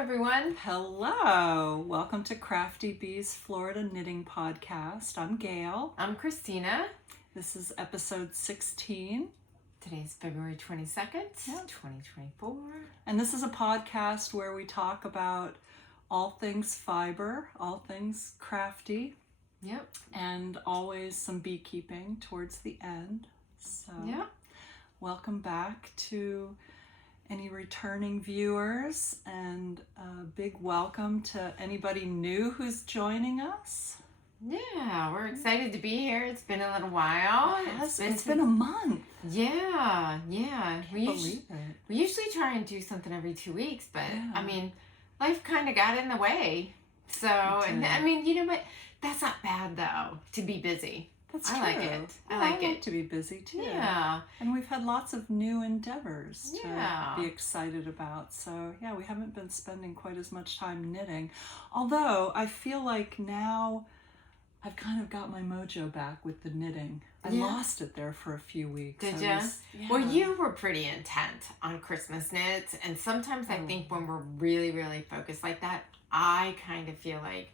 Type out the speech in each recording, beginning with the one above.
everyone. Hello. Welcome to CraftyBeesFlorida Knitting Podcast. I'm Gayle. I'm Christina. This is episode 16. Today's February 22nd, 2024. And this is a podcast where we talk about all things fiber, all things crafty. Yep. And always some beekeeping towards the end. So, welcome back to any returning viewers, and a big welcome to anybody new who's joining us. Yeah, we're excited to be here. It's been a little while. It's been a month. Yeah. We usually try and do something every 2 weeks, but I mean, life kind of got in the way. So, and I mean, you know what? That's not bad though, to be busy. That's true. I like it. I like to be busy too. Yeah. And we've had lots of new endeavors to be excited about. So yeah, we haven't been spending quite as much time knitting. Although I feel like now I've kind of got my mojo back with the knitting. I lost it there for a few weeks. Did you? Well, you were pretty intent on Christmas knits. And sometimes I think when we're really, really focused like that, I kind of feel like,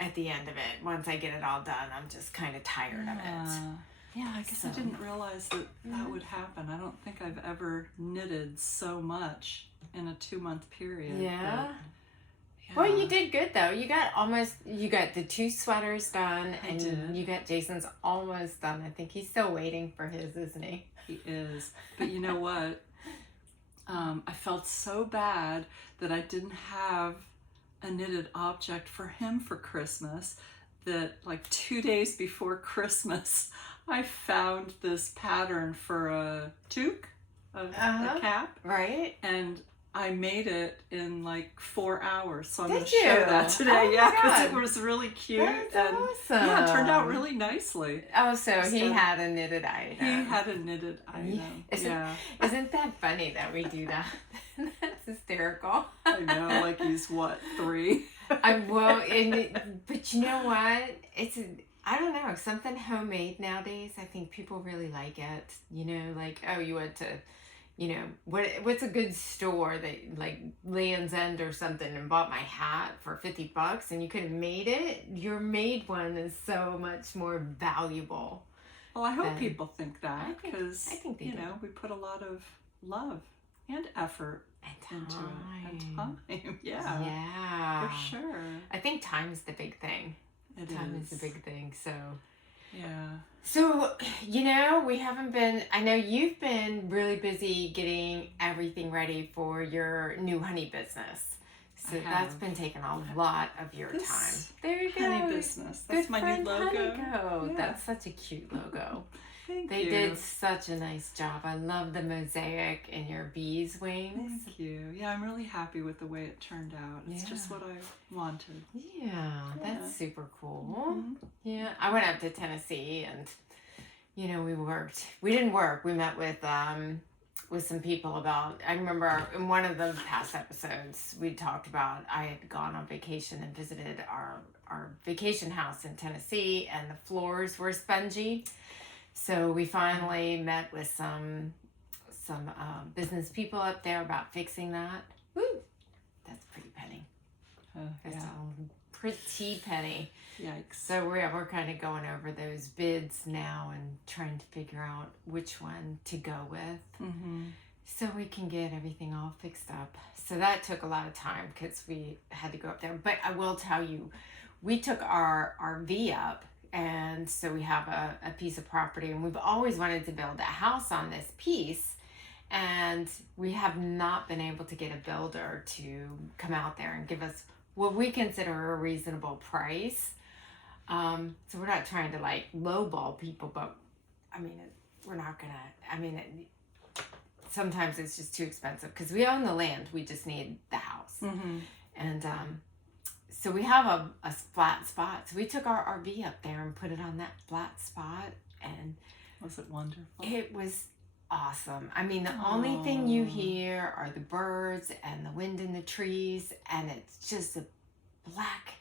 at the end of it, once I get it all done, I'm just kind of tired of it. Yeah, I guess I didn't realize that would happen. I don't think I've ever knitted so much in a 2-month period. Yeah. Well, you did good though. You got the 2 sweaters done, and you got Jason's almost done. I think he's still waiting for his, isn't he? He is. But you know what? I felt so bad that I didn't have a knitted object for him for Christmas, that like 2 days before Christmas I found this pattern for a toque, a cap, right? And I made it in like 4 hours, so I'm going to show that today. Because it was really cute. That's and awesome. Yeah, it turned out really nicely. Oh, so he had a knitted item. He had a knitted item. Isn't that funny that we do that? That's hysterical. I know, like he's what, 3? But you know what? I don't know, something homemade nowadays. I think people really like it. You know, like, oh, you went to, you know, what's a good store that like Land's End or something and bought my hat for $50 and you could have made it? Your made one is so much more valuable. Well, I hope people think that, because you know, we put a lot of love and effort into it, and time. Yeah, for sure. I think time's the big thing. Time is the big thing. So So, you know, I know you've been really busy getting everything ready for your new honey business. So that's been taking a lot of your time. There you go. Honey business. That's my new logo. Yeah. That's such a cute logo. They did such a nice job. I love the mosaic in your bees' wings. Thank you. Yeah, I'm really happy with the way it turned out. It's just what I wanted. Yeah, that's super cool. Mm-hmm. Yeah, I went up to Tennessee and, you know, we met with some people about, I remember in one of the past episodes, we talked about, I had gone on vacation and visited our vacation house in Tennessee, and the floors were spongy. So we finally met with some business people up there about fixing that. Woo! That's a pretty penny. That's a pretty penny. Yikes. So we're kind of going over those bids now and trying to figure out which one to go with. Mm-hmm. So we can get everything all fixed up. So that took a lot of time because we had to go up there. But I will tell you, we took our RV up. And so we have a piece of property, and we've always wanted to build a house on this piece, and we have not been able to get a builder to come out there and give us what we consider a reasonable price. So we're not trying to like lowball people, but I mean, we're not gonna, sometimes it's just too expensive because we own the land, we just need the house. Mm-hmm. And so we have a flat spot. So we took our RV up there and put it on that flat spot. And was it wonderful? It was awesome. I mean, the only thing you hear are the birds and the wind in the trees. And it's just a black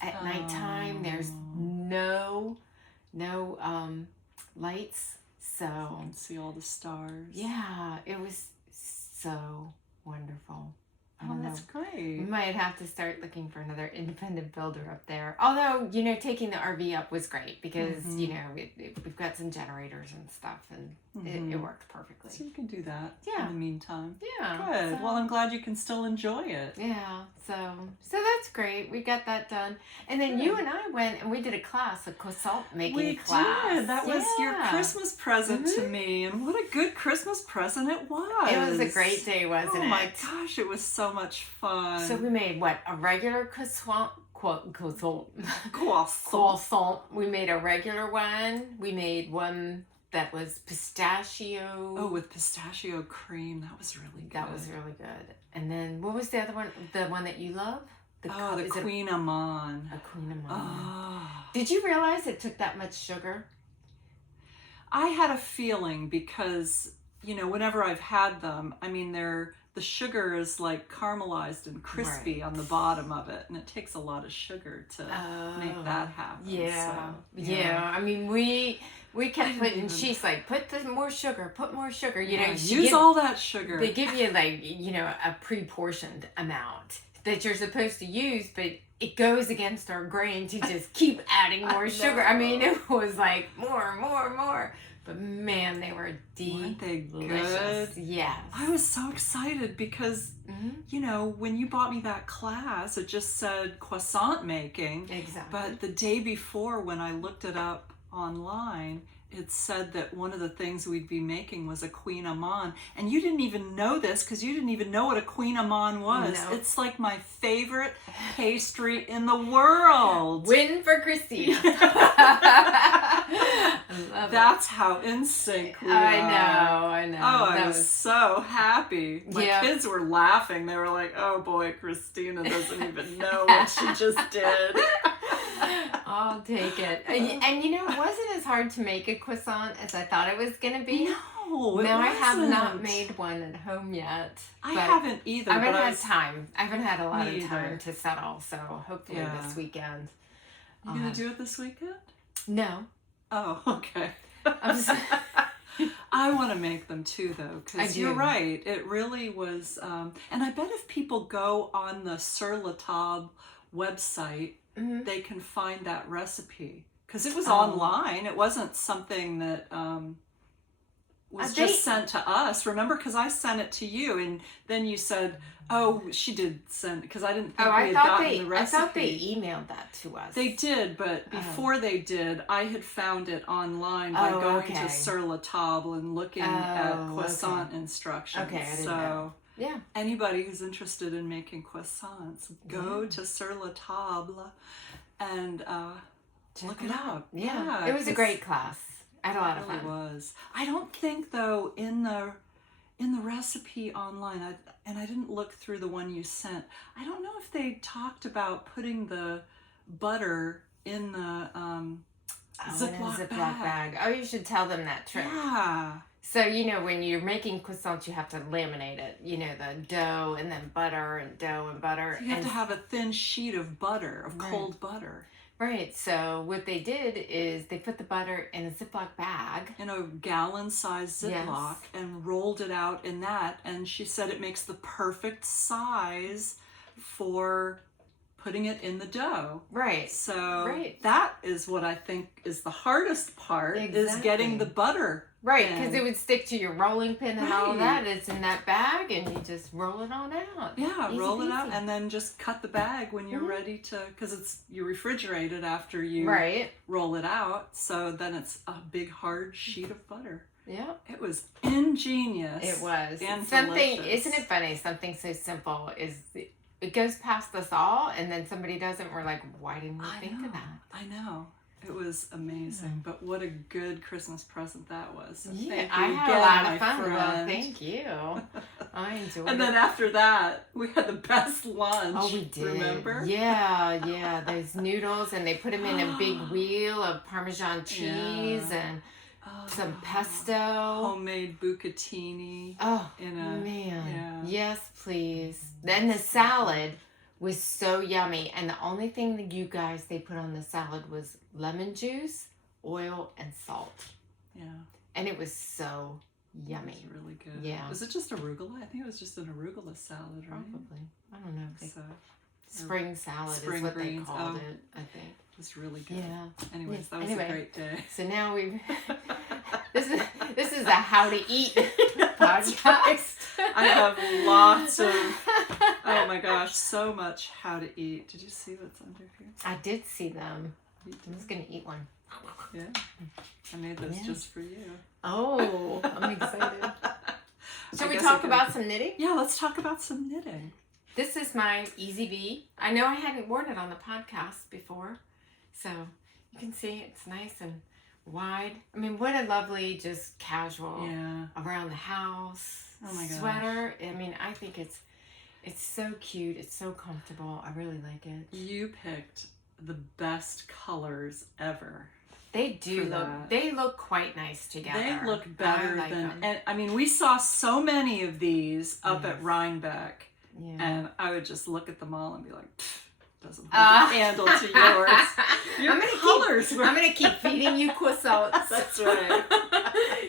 at nighttime. There's no lights. So you can see all the stars. Yeah, it was so wonderful. I don't That's great. We might have to start looking for another independent builder up there. Although, you know, taking the RV up was great because, you know, we've got some generators and stuff, and it worked perfectly. So you can do that in the meantime. Yeah. Good. Well, I'm glad you can still enjoy it. Yeah. So that's great. We got that done. And then you and I went and we did a class, a croissant making class. We did. That was your Christmas present to me. And what a good Christmas present it was. It was a great day, wasn't it? Oh my gosh, it was so much fun. So we made a regular croissant. Croissant. We made a regular one. We made one that was pistachio. Oh, with pistachio cream. That was really good. That was really good. And then what was the other one? The one that you love? The Queen Amman. A Queen Amman. Oh. Did you realize it took that much sugar? I had a feeling because, you know, whenever I've had them, I mean, the sugar is like caramelized and crispy on the bottom of it, and it takes a lot of sugar to make that happen. Yeah. So, yeah. I mean, we kept putting, she's like, put more sugar, you know. Use all that sugar. They give you like, you know, a pre-portioned amount that you're supposed to use, but it goes against our grain to just keep adding more sugar. I mean, it was like more. But man, they were Weren't they delicious. good? Yes. I was so excited because, you know, when you bought me that class, it just said croissant making. Exactly. But the day before, when I looked it up online, it said that one of the things we'd be making was a Queen Amman. And you didn't even know this because you didn't even know what a Queen Amman was. No. It's like my favorite pastry in the world. Win for Christina. That's how in sync we are. I know. Oh, I was so happy. My kids were laughing. They were like, oh boy, Christina doesn't even know what she just did. I'll take it. And you know, it wasn't as hard to make a croissant as I thought it was going to be. No, I have not made one at home yet. I haven't either. I haven't had time. I haven't had a lot of time to settle, so hopefully this weekend. You going to do it this weekend? No. Oh, okay. I want to make them too, though, because you're right. It really was, and I bet if people go on the Sur La Table website, they can find that recipe, because it was online. It wasn't something that was just sent to us. Remember, because I sent it to you, and then you said, oh, she did send, because I didn't think we had gotten the recipe. I thought they emailed that to us. They did, but before they did, I had found it online by going to Sur La Table and looking at croissant instructions. Okay, I didn't know. Yeah. Anybody who's interested in making croissants, go to Sur La Table and look it up. Yeah. It was a great class. I had a lot of fun. It was. I don't think, though, in the recipe online, I didn't look through the one you sent, I don't know if they talked about putting the butter in the Ziploc bag. Oh, you should tell them that trick. Yeah. So, you know, when you're making croissants, you have to laminate it. You know, the dough and then butter and dough and butter. So you have to have a thin sheet of butter, of cold butter. Right. So what they did is they put the butter in a Ziploc bag. In a gallon-sized Ziploc and rolled it out in that. And she said it makes the perfect size for putting it in the dough. Right. So that is what I think is the hardest part, is getting the butter. Right, because it would stick to your rolling pin and all of that. It's in that bag, and you just roll it on out. Yeah, roll it out, and then just cut the bag when you're ready to, because you refrigerate it after you roll it out. So then it's a big hard sheet of butter. Yeah, it was ingenious. It was and something. Delicious. Isn't it funny? Something so simple it goes past us all, and then somebody does it, and we're like, why didn't we think of that? I know. It was amazing, but what a good Christmas present that was. So yeah, I had a lot of fun. Well, thank you. I enjoyed it. And then after that, we had the best lunch. Oh, we did. Remember? Yeah. Those noodles, and they put them in a big wheel of Parmesan cheese and some pesto. Homemade bucatini. Oh, man. Yes, please. Then the salad was so yummy, and the only thing that they put on the salad was lemon juice, oil, and salt. Yeah. And it was so Yummy. It's really good. Yeah. Was it just arugula? I think it was just an arugula salad, right? Probably. I don't know. So, spring salad spring is what greens. they called it, I think. It's really good. Yeah. Anyways, that was a great day. So now we've this is a how to eat podcast. Right. I have lots of, oh my gosh, so much how to eat. Did you see what's under here? I did see them. I'm just gonna eat one. Yeah. I made those just for you. Oh, I'm excited. Should we talk about some knitting? Yeah, let's talk about some knitting. This is my Easyb. I know I hadn't worn it on the podcast before, so you can see it's nice and wide. I mean, what a lovely, just casual around the house sweater. I mean, I think it's so cute. It's so comfortable. I really like it. You picked the best colors ever. They do look. They look quite nice together. They look better than. And I mean, we saw so many of these up at Rhinebeck, and I would just look at them all and be like, doesn't hold a candle to yours. Your colors. I'm gonna keep feeding you croissants. That's right.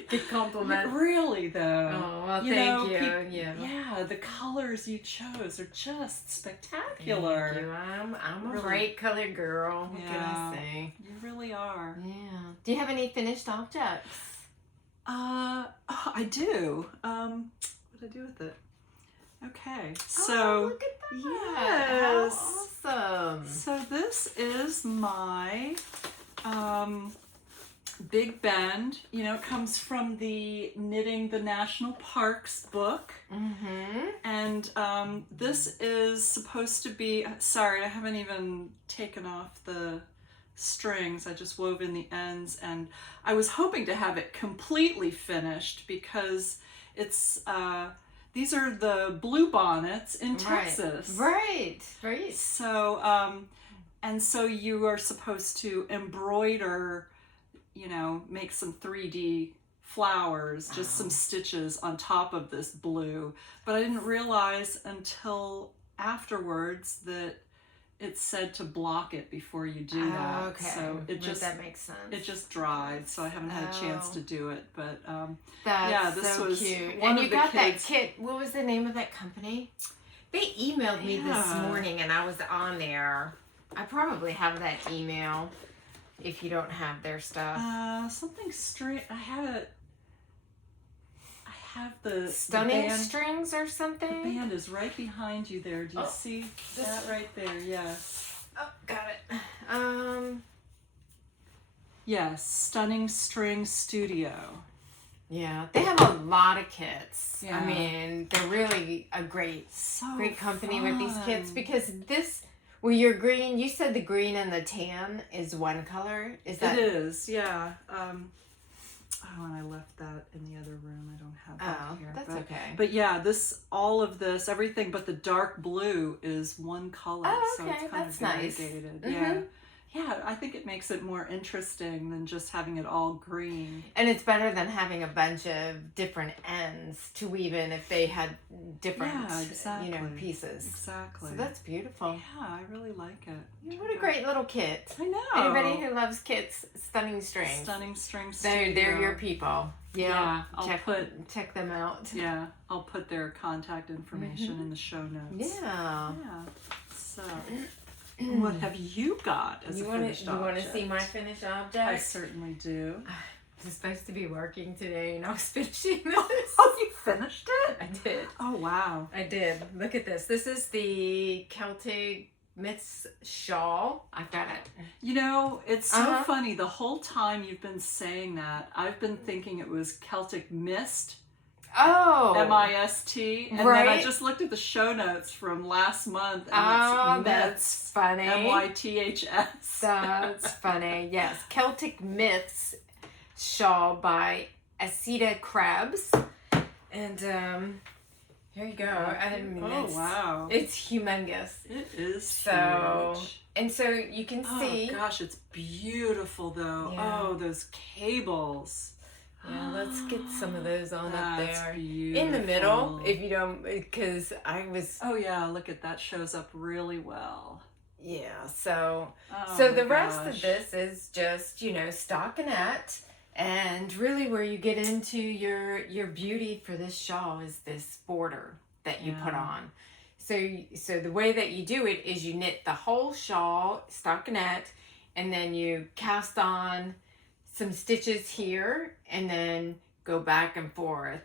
Good compliment. Really though. Oh well, thank you. Yeah, the colors you chose are just spectacular. Thank you. I'm a bright colored girl. What can I say? You really are. Yeah. Do you have any finished objects? I do. What did I do with it? Okay, so look at that. Yes, how awesome. So this is my Big Bend. You know, it comes from the Knitting the National Parks book. Mm-hmm. And this is supposed to be, sorry, I haven't even taken off the strings. I just wove in the ends, and I was hoping to have it completely finished because it's these are the blue bonnets in Texas. Right. So and so you are supposed to embroider, you know, make some 3D flowers, just some stitches on top of this blue. But I didn't realize until afterwards that it said to block it before you do that. Okay. So that makes sense. It just dried, so I haven't had a chance to do it. But that's this so was cute. one and of you the got kids. that kit. What was the name of that company? They emailed me this morning, and I was on there. I probably have that email. If you don't have their stuff, Something straight. I have the Stunning band, Strings or something. The band is right behind you there. Do you see that right there? Yes. Oh, got it. Yes, Stunning String Studio. Yeah, they have a lot of kits. Yeah. I mean, they're really a great company with these kits because this. Well, your green, you said the green and the tan is one color. Is that? It is, yeah. And I left that in the other room. I don't have that here. That's okay. But yeah, all of this, everything but the dark blue is one color. Oh, so okay. it's kind That's of nice. variegated. Mm-hmm. Yeah. Yeah, I think it makes it more interesting than just having it all green. And it's better than having a bunch of different ends to weave in if they had different, pieces. Exactly. So that's beautiful. Yeah, I really like it. What a great little kit. I know. Anybody who loves kits, Stunning Strings. Stunning Strings. They're your people. Yeah. Check them out. Yeah, I'll put their contact information in the show notes. Yeah. So, what have you got as a finished object? You want to see my finished object? I certainly do. I was supposed to be working today, and I was finishing this. Oh, you finished it? I did. Oh, wow. I did. Look at this. This is the Celtic Myths shawl. I've got it. You know, it's so funny. The whole time you've been saying that, I've been thinking it was Celtic Mist. Oh. M-I-S-T. And then I just looked at the show notes from last month. And it's that's funny. M-Y-T-H-S. That's funny. Yes. Celtic Myths shawl by Easyb Crabs. And here you go. Oh, wow. It's humongous. It is huge. And so you can see. Oh, gosh, it's beautiful, though. Yeah. Oh, those cables. Yeah, let's get some of those on up there. Beautiful. In the middle, if you don't, because I was. Oh yeah, look at that, shows up really well. Yeah, so the rest of this is just, stockinette, And really where you get into your beauty for this shawl is this border that you put on. So the way that you do it is you knit the whole shawl, stockinette, and then you cast on some stitches here and then go back and forth.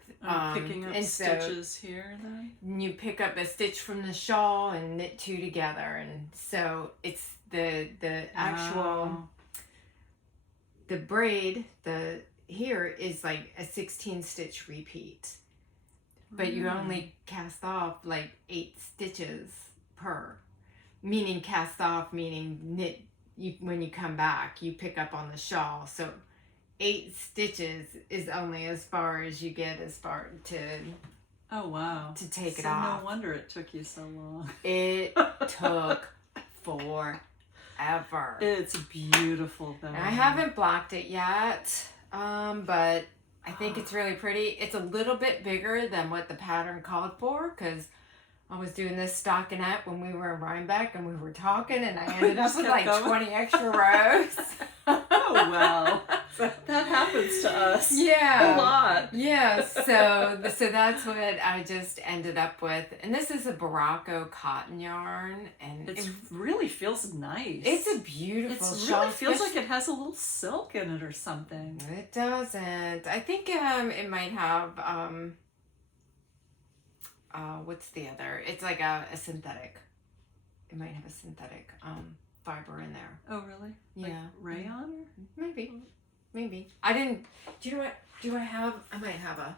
Picking up stitches here then? You pick up a stitch from the shawl and knit two together. And so it's the actual, the braid, here is like a 16 stitch repeat. But you only cast off like 8 stitches per. Meaning cast off, meaning knit, when you come back, you pick up on the shawl. So 8 stitches is only as far as you get as far to to take it off. No wonder it took you so long. It took forever. It's beautiful though. And I haven't blocked it yet, but I think it's really pretty. It's a little bit bigger than what the pattern called for, because I was doing this stockinette when we were in Rhinebeck and we were talking, and I ended up with like 20 extra rows. Oh, wow. That happens to us. Yeah. A lot. Yeah. So that's what I just ended up with. And this is a Barocco cotton yarn. And it really feels nice. It's a beautiful shawl. It really feels like it has a little silk in it or something. It doesn't. I think it might have, what's the other? It's like a synthetic. It might have a synthetic fiber in there. Oh, really? Yeah. Like rayon? Maybe. I didn't. Do you know what? Do I have? I might have a.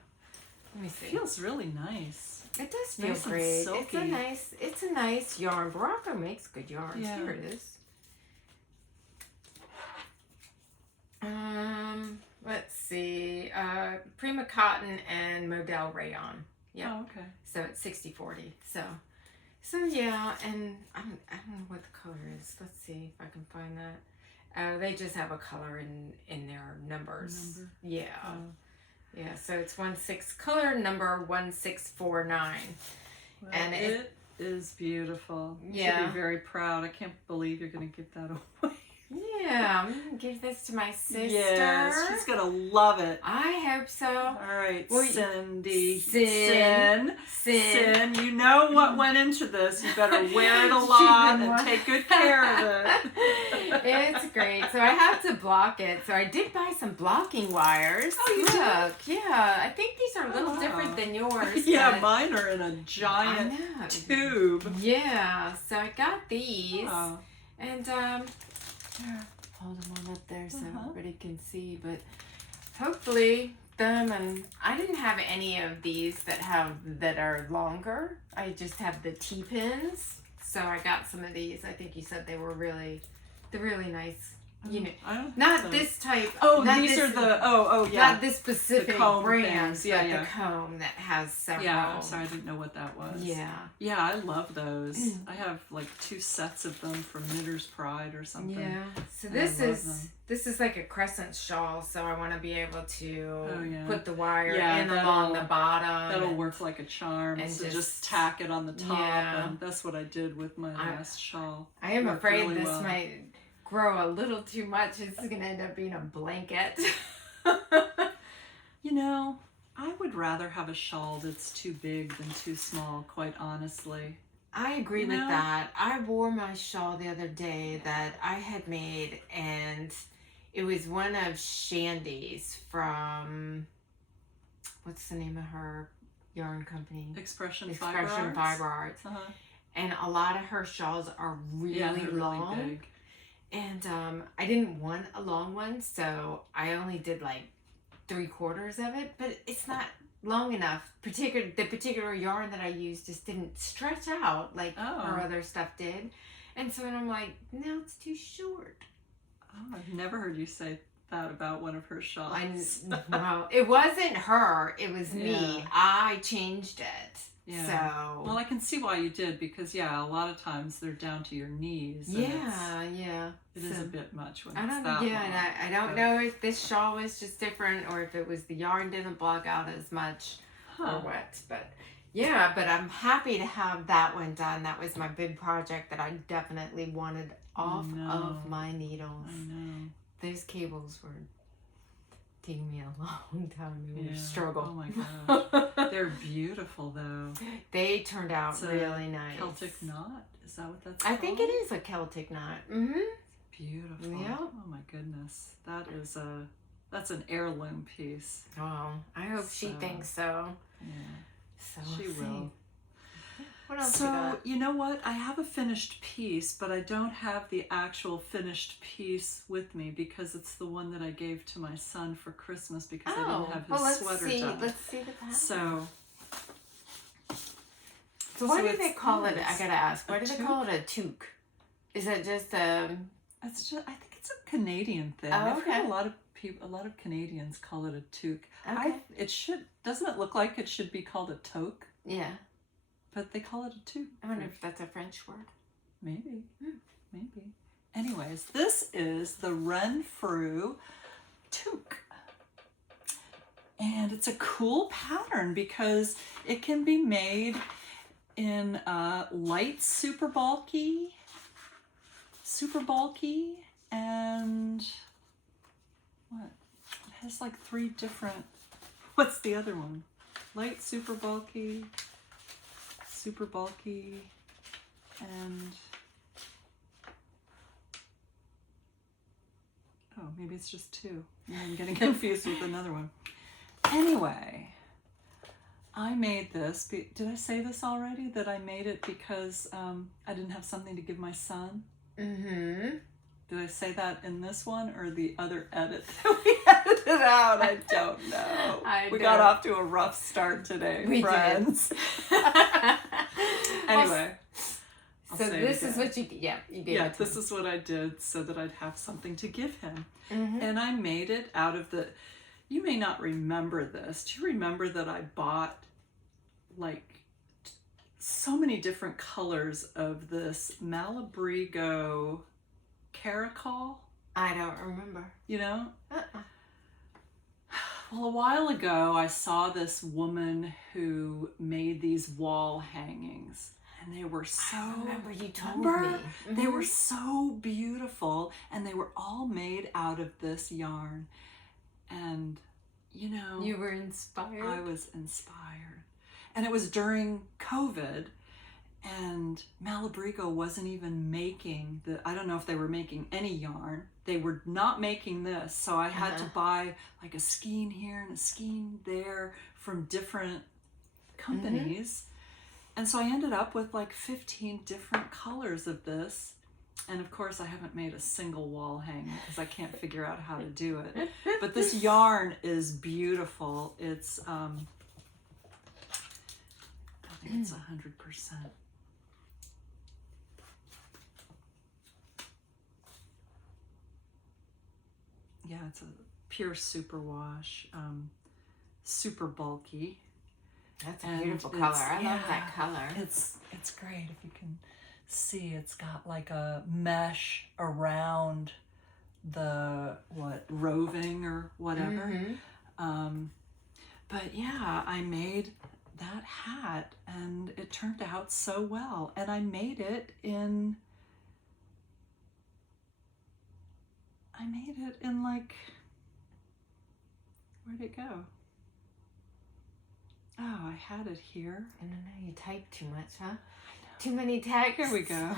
Let me see. It feels really nice. It does feel nice great. And silky. It's a nice yarn. Barocco makes good yarns. Yeah. Here it is. Let's see. Prima cotton and Model rayon. Yeah. Oh, okay. So it's 60/40. So yeah, and I don't know what the color is. Let's see if I can find that. They just have a color in their numbers. Yeah. Yeah, so it's 16 color number 1649. Well, and it is beautiful. You Yeah. should be very proud. I can't believe you're going to give that away. Yeah, I'm gonna give this to my sister. Yes, she's gonna love it. I hope so. All right, Well, Cindy. Sin. You know what went into this. You better wear it a lot and take good care of it. It's great. So I have to block it. So I did buy some blocking wires. Oh, you did? Yeah. I think these are a little different than yours. Yeah, but mine are in a giant tube. Yeah. So I got these. Oh. And hold them on up there so everybody can see. But hopefully them, and I didn't have any of these that are longer. I just have the T-pins. So I got some of these. I think you said they're really nice. You know, I don't not so. This type. Oh, not these this, are the yeah. Not this specific comb brand, things. Yeah, but yeah. the comb that has several. Yeah, I'm sorry, I didn't know what that was. Yeah. Yeah, I love those. I have like 2 sets of them from Knitter's Pride or something. Yeah. So this is like a crescent shawl, so I want to be able to put the wire in along the bottom. That'll work like a charm. And so just tack it on the top. Yeah. And that's what I did with my last shawl. I am afraid this might grow a little too much. It's going to end up being a blanket. You know, I would rather have a shawl that's too big than too small, quite honestly. I agree with that. I wore my shawl the other day that I had made, and it was one of Shandy's from, what's the name of her yarn company? Expression Fiber Arts. And a lot of her shawls are really long. Really big. And I didn't want a long one, so I only did like 3/4 of it, but it's not long enough. The particular yarn that I used just didn't stretch out like her other stuff did. And so I'm like, no, it's too short. Oh, I've never heard you say that about one of her shawls. Well, it wasn't her, it was me. I changed it. Yeah. So well, I can see why you did, because a lot of times they're down to your knees. And it is a bit much when it's that long. And I don't know if this shawl was just different or if it was the yarn didn't block out as much or what. But but I'm happy to have that one done. That was my big project that I definitely wanted off of my needles. I know. Those cables were taken me a long time to struggle. Oh my gosh. They're beautiful though. They turned out It's really nice. Celtic knot? Is that what that's I called? think it is a Celtic knot. Mm-hmm. Beautiful. Yep. Oh my goodness. That's an heirloom piece. Oh, I hope she thinks so. Yeah. So She we'll see. will. What else So, we got? you know what? I have a finished piece, but I don't have the actual finished piece with me because it's the one that I gave to my son for Christmas because I didn't have his sweater done. Let's see the pattern. So why do they call it? I gotta ask. Why do they toque? call it a toque? Is it just it's just, I think it's a Canadian thing. Oh, I've heard okay. a lot of Canadians call it a toque. Okay. Doesn't it look like it should be called a toque? Yeah. But they call it a toque. I wonder if that's a French word. Maybe. Maybe. Anyways, this is the Thru toque. And it's a cool pattern because it can be made in light super bulky, and what? It has like 3 different, what's the other one? Light super bulky, and oh, maybe it's just 2. I'm getting confused with another one. Anyway, I made this. Did I say this already? That I made it because I didn't have something to give my son? Mm-hmm. Did I say that in this one or the other edit that we edited out? I don't know. We got off to a rough start today, friends. Anyway. So this is what you did. Yeah, you did. Yeah, this is what I did so that I'd have something to give him. Mm-hmm. And I made it out of the, you may not remember this. Do you remember that I bought like so many different colors of this Malabrigo Caracol? I don't remember. You know? Uh-uh. Well, a while ago, I saw this woman who made these wall hangings. And they were so, I remember you told me. Mm-hmm. They were so beautiful, and they were all made out of this yarn. And, you know, you were inspired. I was inspired. And it was during COVID, and Malabrigo wasn't even making I don't know if they were making any yarn. They were not making this, so I had to buy like a skein here and a skein there from different companies. And so I ended up with like 15 different colors of this. And of course I haven't made a single wall hanging because I can't figure out how to do it. But this yarn is beautiful. It's, I think it's 100%. Yeah, it's a pure superwash, super bulky. That's a beautiful color. I love that color. It's great. If you can see, it's got like a mesh around the roving or whatever. But yeah, I made that hat and it turned out so well. And I made it in like, where'd it go? Oh, I had it here. I don't know, you typed too much, huh? Too many texts. Here we go.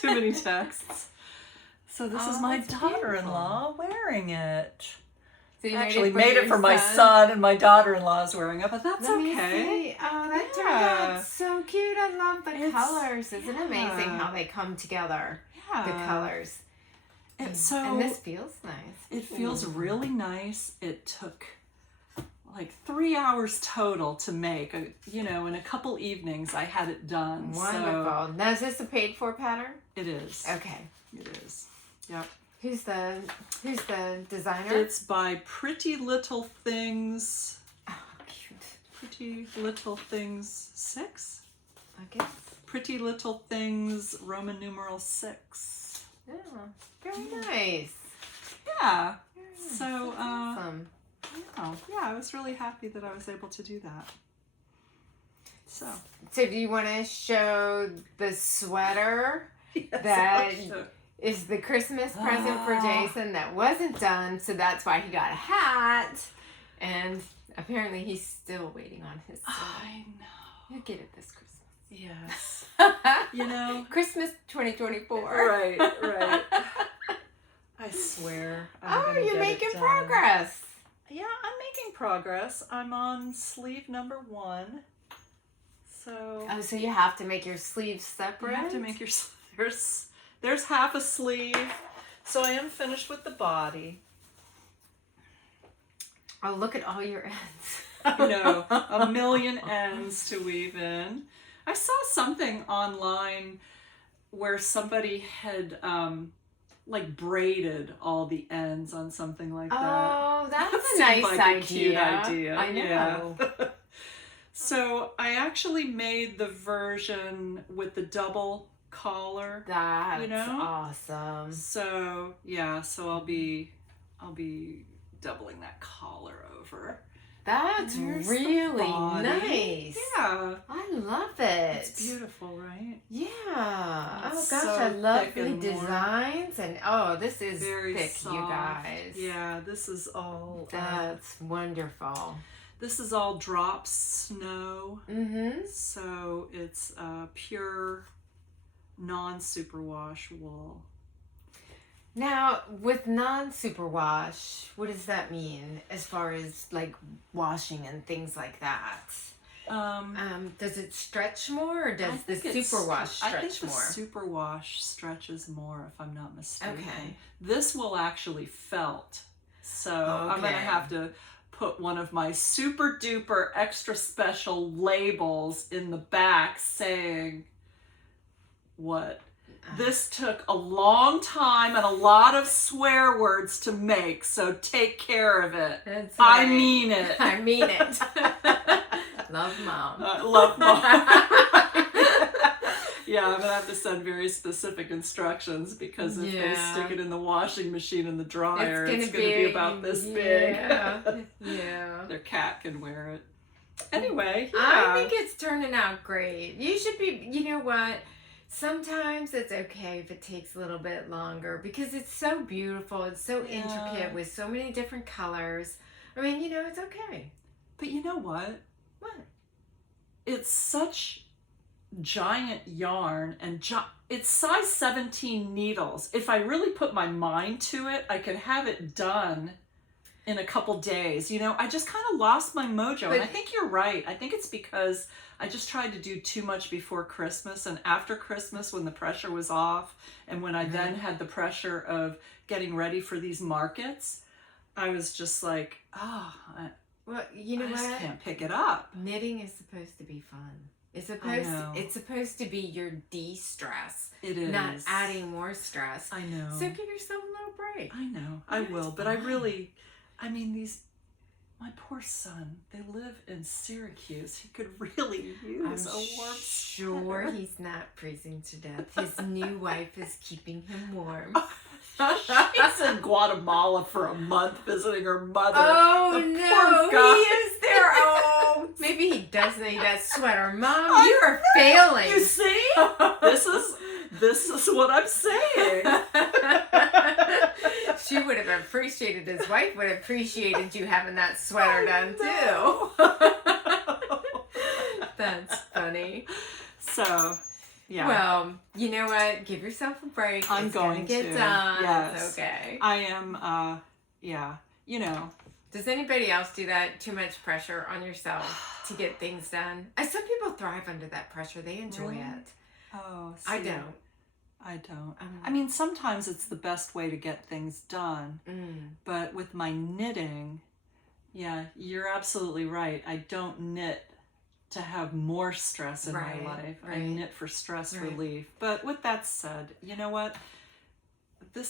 Too many texts. So this is my daughter-in-law wearing it. So you actually made it for my son, and my daughter-in-law is wearing it, but that's Let me okay. see. Oh, that turned out so cute. I love the colors. Isn't it amazing how they come together? Yeah. The colors. And this feels nice. It feels really nice. It took like 3 hours total to make. You know, in a couple evenings I had it done. Wonderful. So now is this a paid for pattern? It is. Okay. It is. Yep. Who's the designer? It's by Pretty Little Things. Oh, cute. Pretty Little Things 6? I guess. Pretty Little Things Roman numeral 6. Yeah. Very nice. Yeah. Very So awesome. yeah, I was really happy that I was able to do that. So do you want to show the sweater yes, that is the Christmas present for Jason that wasn't done, so that's why he got a hat. And apparently he's still waiting on his son. I know. You'll get it this Christmas. Yes. You know. Christmas 2024. Right. I swear. You're making progress. Yeah, I'm making progress. I'm on sleeve number 1. So. Oh, so you have to make your sleeves separate? You have to make your there's half a sleeve. So I am finished with the body. Oh, look at all your ends. You know, a million ends to weave in. I saw something online where somebody had like braided all the ends on something like that. Oh, that's That a nice seemed like idea. a cute idea. I know. Yeah. So I actually made the version with the double collar. That's you know? awesome. So yeah, so I'll be doubling that collar over. That's There's the really body. nice. Yeah. I love it. It's beautiful, right? Yeah. It's oh gosh, so I love thick the and warm. designs and this is Very thick, soft. you guys. Yeah, this is all That's wonderful. this is all drop snow. Mm-hmm. So it's pure non-superwash wool. Now, with non-superwash, what does that mean as far as like washing and things like that? Does it stretch more, or does the superwash stretch more? I think the superwash stretches more, if I'm not mistaken. Okay. This will actually felt. So I'm going to Okay. have to put one of my super duper extra special labels in the back saying what. This took a long time and a lot of swear words to make, so take care of it. That's I right. mean it. I mean it. Love, Mom. Love, Mom. Yeah, I'm going to have to send very specific instructions because if they stick it in the washing machine and the dryer, it's going to be about this big. Yeah. Their cat can wear it. Anyway, I think it's turning out great. You should be, you know what? Sometimes it's okay if it takes a little bit longer because it's so beautiful. It's so intricate with so many different colors. I mean, you know, it's okay. But you know what? What? It's such giant yarn and it's size 17 needles. If I really put my mind to it, I could have it done in a couple days. You know, I just kind of lost my mojo. And I think you're right. I think it's because I just tried to do too much before Christmas, and after Christmas when the pressure was off and when I then had the pressure of getting ready for these markets, I was just like, Well, you know I just what? can't pick it up. Knitting is supposed to be fun. It's supposed to be your de-stress. It is. Not adding more stress. I know. So give yourself a little break. I know. I will. But I mean, my poor son, they live in Syracuse. He could really use a warm sure sweater. He's not freezing to death. His new wife is keeping him warm. She's in Guatemala for a month visiting her mother. Oh, The no. poor guy. He is there. Oh, maybe he does need that sweater. Mom, you are failing. You see? This is what I'm saying. She would have appreciated, his wife would have appreciated you having that sweater done too. That's funny. So, yeah. Well, you know what? Give yourself a break. I'm it's going gonna get to. done. Yes. It's okay. I am, you know. Does anybody else do that? Too much pressure on yourself to get things done? Some people thrive under that pressure. They enjoy it. Oh, see, I don't. I don't. I mean, sometimes it's the best way to get things done. But with my knitting, yeah, you're absolutely right. I don't knit to have more stress in my life. I knit for stress relief. But with that said, you know what? I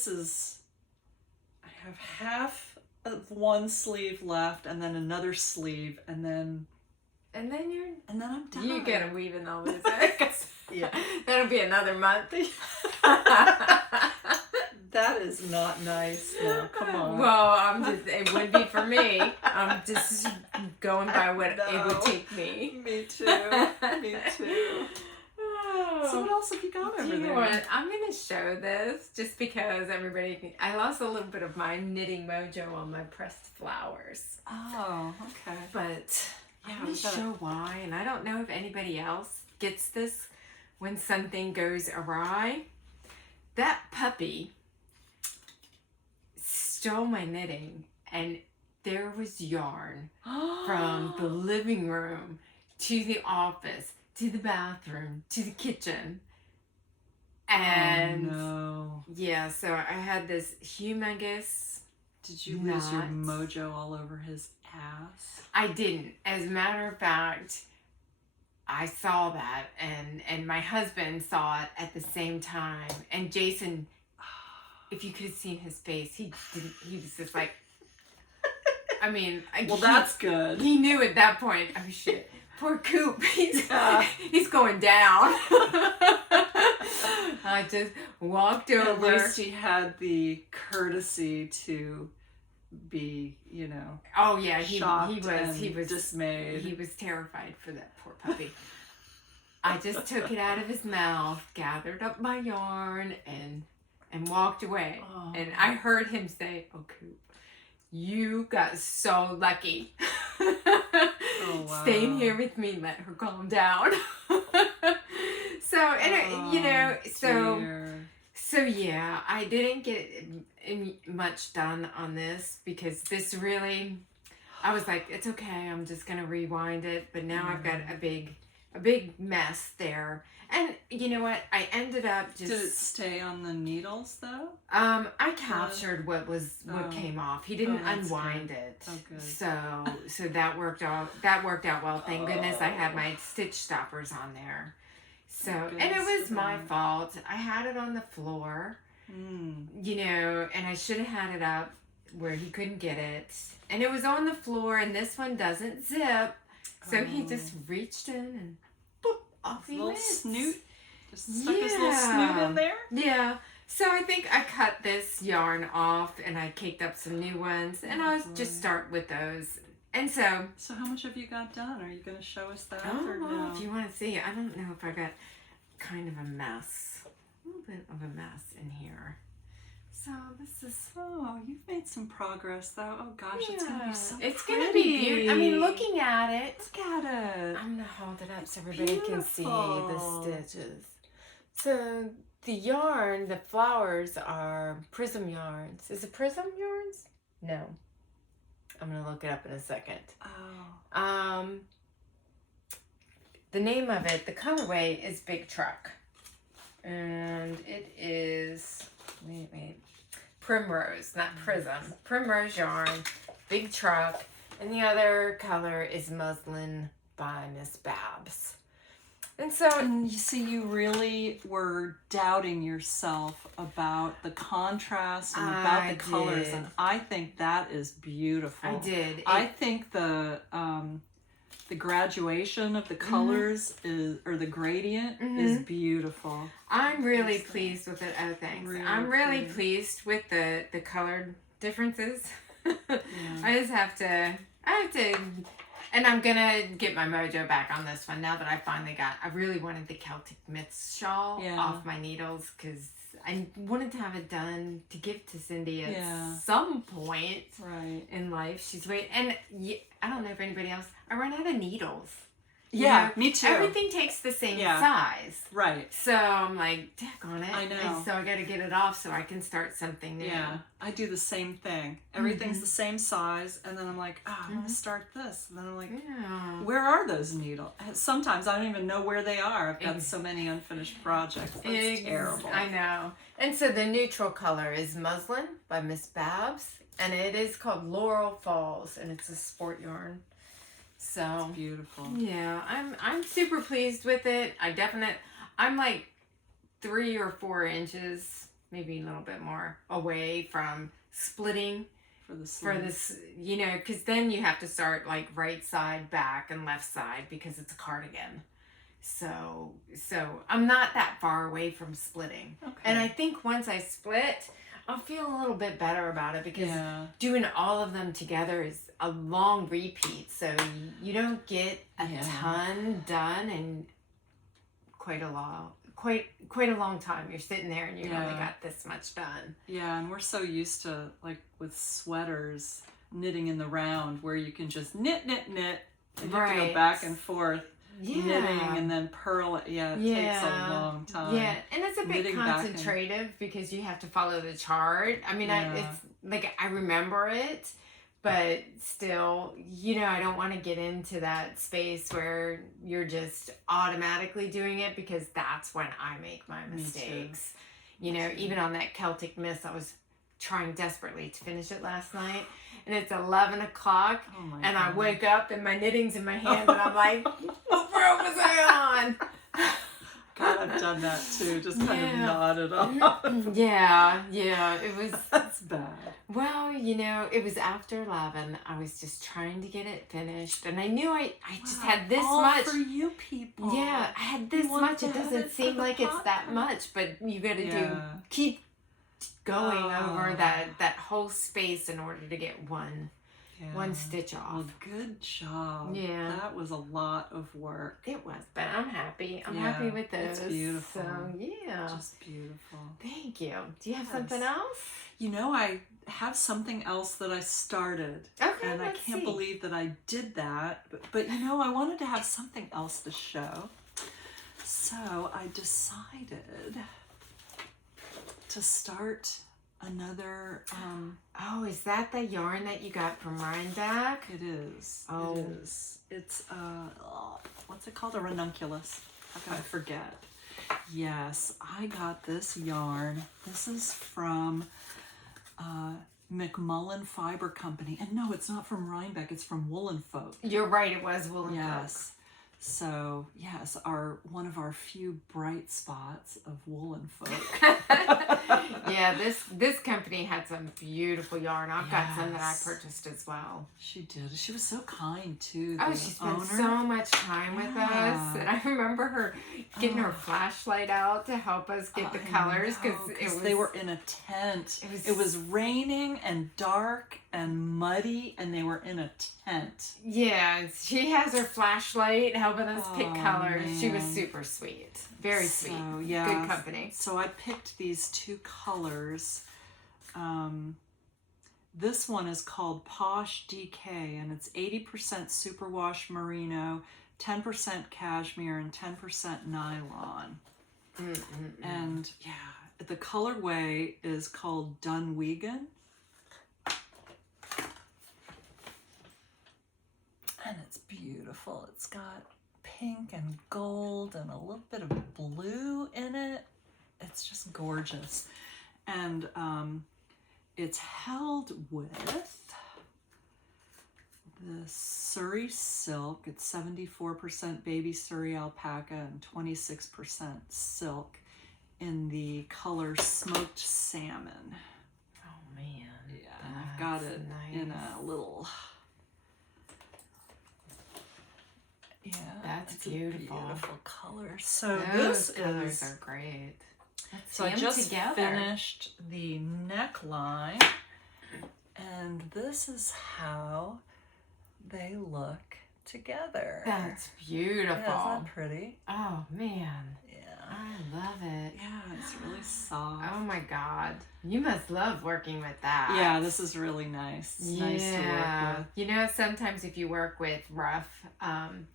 have half of one sleeve left and then another sleeve and then I'm done. You gotta weave in all those eggs. Yeah, that'll be another month. That is not nice. No, come on. Well, it would be for me. I'm just going by what it would take me. Me too. Me too. So what else have you got over you know there? what? I'm going to show this just because everybody can... I lost a little bit of my knitting mojo on my pressed flowers. Oh, okay. But Yeah, I'm going to show why. And I don't know if anybody else gets this when something goes awry. That puppy stole my knitting, and there was yarn from the living room to the office to the bathroom to the kitchen. And oh, no. Yeah, so I had this humongous... Did you lose your mojo all over his ass? I didn't. As a matter of fact, I saw that, and my husband saw it at the same time. And Jason, if you could have seen his face, he was just like, I mean, well, that's good. He knew at that point. Oh shit, poor Coop. He's going down. I just walked over. At least he had the courtesy to be, you know. Oh yeah, shocked he was dismayed. He was terrified for that poor puppy. I just took it out of his mouth, gathered up my yarn, and walked away. Oh. And I heard him say, "Oh, Coop, you got so lucky. Oh, wow. Staying here with me, let her calm down." So, and you know, so yeah, I didn't get much done on this because this really, I was like, it's okay, I'm just gonna rewind it. But now I've got a big mess there. And you know what? I ended up just... Did it stay on the needles though? I captured what came off. He didn't unwind good. it. Oh, good. So that worked out. That worked out well. Thank goodness I had my stitch stoppers on there. So, and it was my fault. I had it on the floor, you know, and I should have had it up where he couldn't get it. And it was on the floor, and this one doesn't zip. So he just reached in and boop, off he went. Snoot. Just stuck his little snoot in there? Yeah. So I think I cut this yarn off and I caked up some new ones, and I'll just start with those. And so how much have you got done? Are you going to show us that? I don't or know no? if you want to see. I don't know if I got kind of a mess. A little bit of a mess in here. So this is... Oh, you've made some progress though. Oh gosh, Yeah, it's going to be so it's pretty. going to be beautiful. I mean, looking at it. Look at it. I'm going to hold it up so everybody can see the stitches. So the yarn, the flowers are prism yarns. Is it prism yarns? No. I'm going to look it up in a second. Oh. The name of it, the colorway is Big Truck. And it is, wait, Primrose, not Prism. Primrose yarn, Big Truck. And the other color is Muslin by Miss Babs. And so... And you see, you really were doubting yourself about the contrast and about the colors. And I think that is beautiful. I did. I think the graduation of the colors is, or the gradient is beautiful. I'm really pleased with it. Oh, thanks. Really I'm really pleased with the colored differences. I just have to, and I'm gonna get my mojo back on this one now that I really wanted the Celtic Myths shawl off my needles because I wanted to have it done to give to Cindy at some point in life. She's waiting, and I don't know if anybody else, I run out of needles. Yeah, know, me too. Everything takes the same size. Right. So I'm like, deck on it. I know. And so I got to get it off so I can start something new. Yeah, I do the same thing. Everything's the same size, and then I'm like, I want to start this. And then I'm like, where are those needles? Sometimes I don't even know where they are. I've got so many unfinished projects. That's terrible. I know. And so the neutral color is Muslin by Miss Babs, and it is called Laurel Falls, and it's a sport yarn. So it's beautiful. Yeah, I'm super pleased with it. I'm like 3 or 4 inches, maybe a little bit more, away from splitting for this, you know, because then you have to start like right side, back, and left side because it's a cardigan. So I'm not that far away from splitting. Okay. And I think once I split, I'll feel a little bit better about it because doing all of them together is a long repeat. So you don't get a ton done in quite quite a long time. You're sitting there and you only got this much done. Yeah, and we're so used to, like, with sweaters, knitting in the round where you can just knit, and you have to go back and forth, knitting and then purl it. Yeah, it takes a long time. Yeah, and it's a bit concentrative because you have to follow the chart. I mean, it's like, I remember it, but still, you know, I don't want to get into that space where you're just automatically doing it, because that's when I make my mistakes. You know, even on that Celtic Mist, I was trying desperately to finish it last night, and it's 11 o'clock, and I wake up and my knitting's in my hand, and I'm like, what row was I on? God, I've done that too. Just kind of nodded off. Yeah, it was. That's bad. Well, you know, it was after 11. I was just trying to get it finished, and I knew I just had this much. For you people. Yeah, I had this much. It doesn't seem like it's that much, but you got to keep going over that whole space in order to get one stitch off. Well, good job. Yeah. That was a lot of work. It was, but I'm happy. I'm happy with those. It's beautiful. So, yeah. Just beautiful. Thank you. Do you have something else? You know, I have something else that I started. Okay, and I can't believe that I did that. But, you know, I wanted to have something else to show. So I decided to start another is that the yarn that you got from Rhinebeck? It is. Oh. It is. It's what's it called? A ranunculus. How could I forget? Yes, I got this yarn. This is from McMullen Fiber Company. And no, it's not from Rhinebeck, it's from Woolen Folk. You're right, it was Woolen Folk. Yes. So, yes, one of our few bright spots of Woolen Folk. Yeah, this company had some beautiful yarn. I've got some that I purchased as well. She did. She was so kind, too. She spent so much time with us. And I remember her getting her flashlight out to help us get the colors, because they were in a tent. It was raining and dark and muddy, and they were in a tent. Yeah, she has her flashlight helping us pick colors. Man. She was super sweet. Very sweet. Yeah. Good company. So I picked these two colors. This one is called Posh DK, and it's 80% superwash merino, 10% cashmere, and 10% nylon. And yeah, the colorway is called Dunwegan. And it's beautiful. It's got pink and gold and a little bit of blue in it. It's just gorgeous. And it's held with the Surrey silk. It's 74% baby Surrey alpaca and 26% silk in the color smoked salmon. Oh man. Yeah, I've got it in a little... Yeah, that's beautiful. A beautiful color. So those colors are great. So I just finished the neckline, and this is how they look together. That's beautiful. Yeah, isn't that pretty? Oh man. Yeah. I love it. Yeah, it's really soft. Oh my God. You must love working with that. Yeah, this is really nice. It's nice to work with. You know, sometimes if you work with rough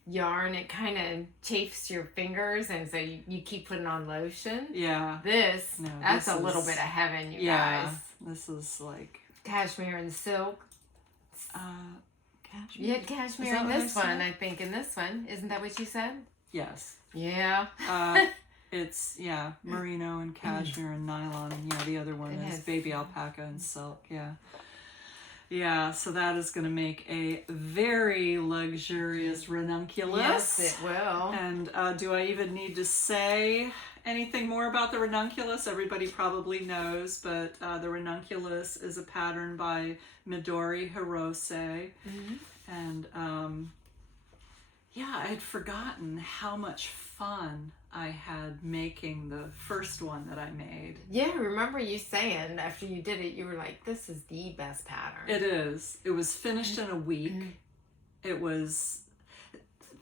yarn, it kind of chafes your fingers, and so you keep putting on lotion. Yeah. That's a little bit of heaven, you guys. This is like... Cashmere and silk. Cashmere? You had cashmere in this one, I think, in this one. Isn't that what you said? Yes. Yeah. It's, merino and cashmere and nylon, and the other one is baby alpaca and silk, Yeah, so that is going to make a very luxurious ranunculus. Yes, it will. And do I even need to say anything more about the ranunculus? Everybody probably knows, but the ranunculus is a pattern by Midori Hirose. And I had forgotten how much fun I had making the first one that I made. Yeah, I remember you saying after you did it, you were like, this is the best pattern. It is. It was finished in a week. It was,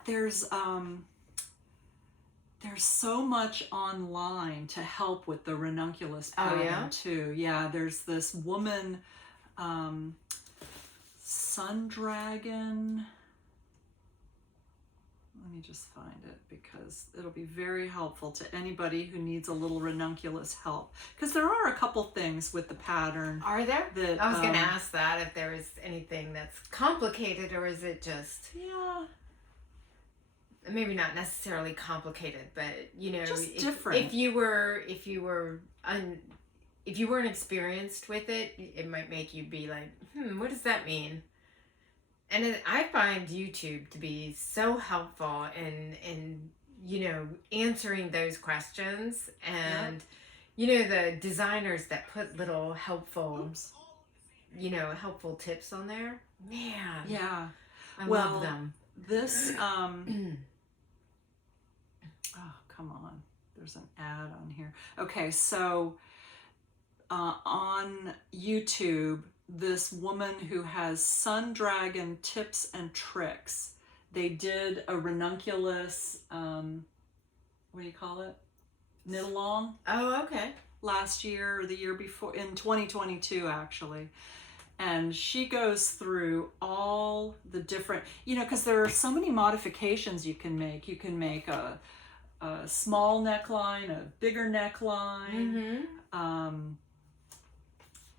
there's there's so much online to help with the ranunculus pattern too. Yeah, there's this woman, Sun Dragon. Let me just find it because it'll be very helpful to anybody who needs a little ranunculus help. Because there are a couple things with the pattern. Are there? That, I was going to ask that, if there is anything that's complicated, or is it just... Yeah. Maybe not necessarily complicated, but you know, just different. If you weren't experienced with it, it might make you be like, what does that mean? And I find YouTube to be so helpful in you know, answering those questions, and you know, the designers that put little helpful, you know, helpful tips on there. Man, yeah, I love them. This oh, come on. There's an ad on here. Okay, so on YouTube, this woman who has Sun Dragon Tips and Tricks, they did a ranunculus, what do you call it? Knitalong. Oh, okay. Last year or the year before, in 2022 actually. And she goes through all the different, you know, because there are so many modifications you can make. You can make a small neckline, a bigger neckline.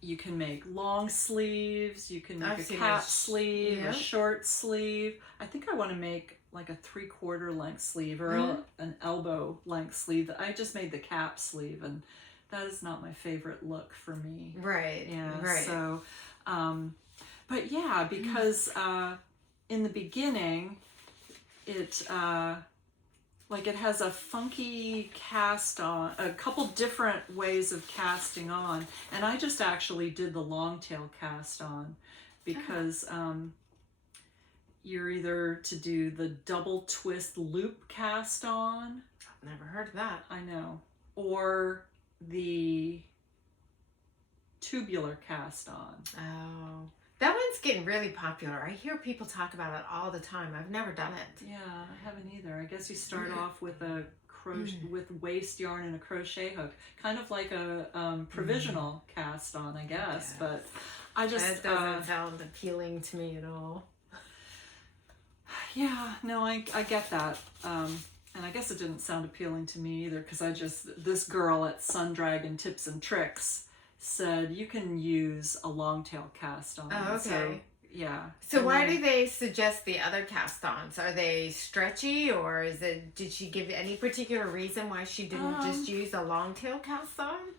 You can make long sleeves. You can make a cap sleeve, a short sleeve. I think I want to make like a 3/4 length sleeve or an elbow length sleeve. I just made the cap sleeve, and that is not my favorite look for me. Right. Yeah. Right. So, but yeah, because in the beginning, it like it has a funky cast on, a couple different ways of casting on, and I just actually did the long tail cast on because you're either to do the double twist loop cast on. I've never heard of that. I know. Or the tubular cast on. Oh, that one's getting really popular. I hear people talk about it all the time. I've never done it. Yeah, I haven't either. I guess you start off with a with waste yarn and a crochet hook, kind of like a provisional cast on, I guess. But I just that doesn't sound appealing to me at all. Yeah, no, I get that. And I guess it didn't sound appealing to me either, because this girl at Sun Dragon Tips and Tricks said you can use a long tail cast on. Oh, okay. So, yeah. So why do they suggest the other cast-ons? Are they stretchy, or did she give any particular reason why she didn't just use a long tail cast-on?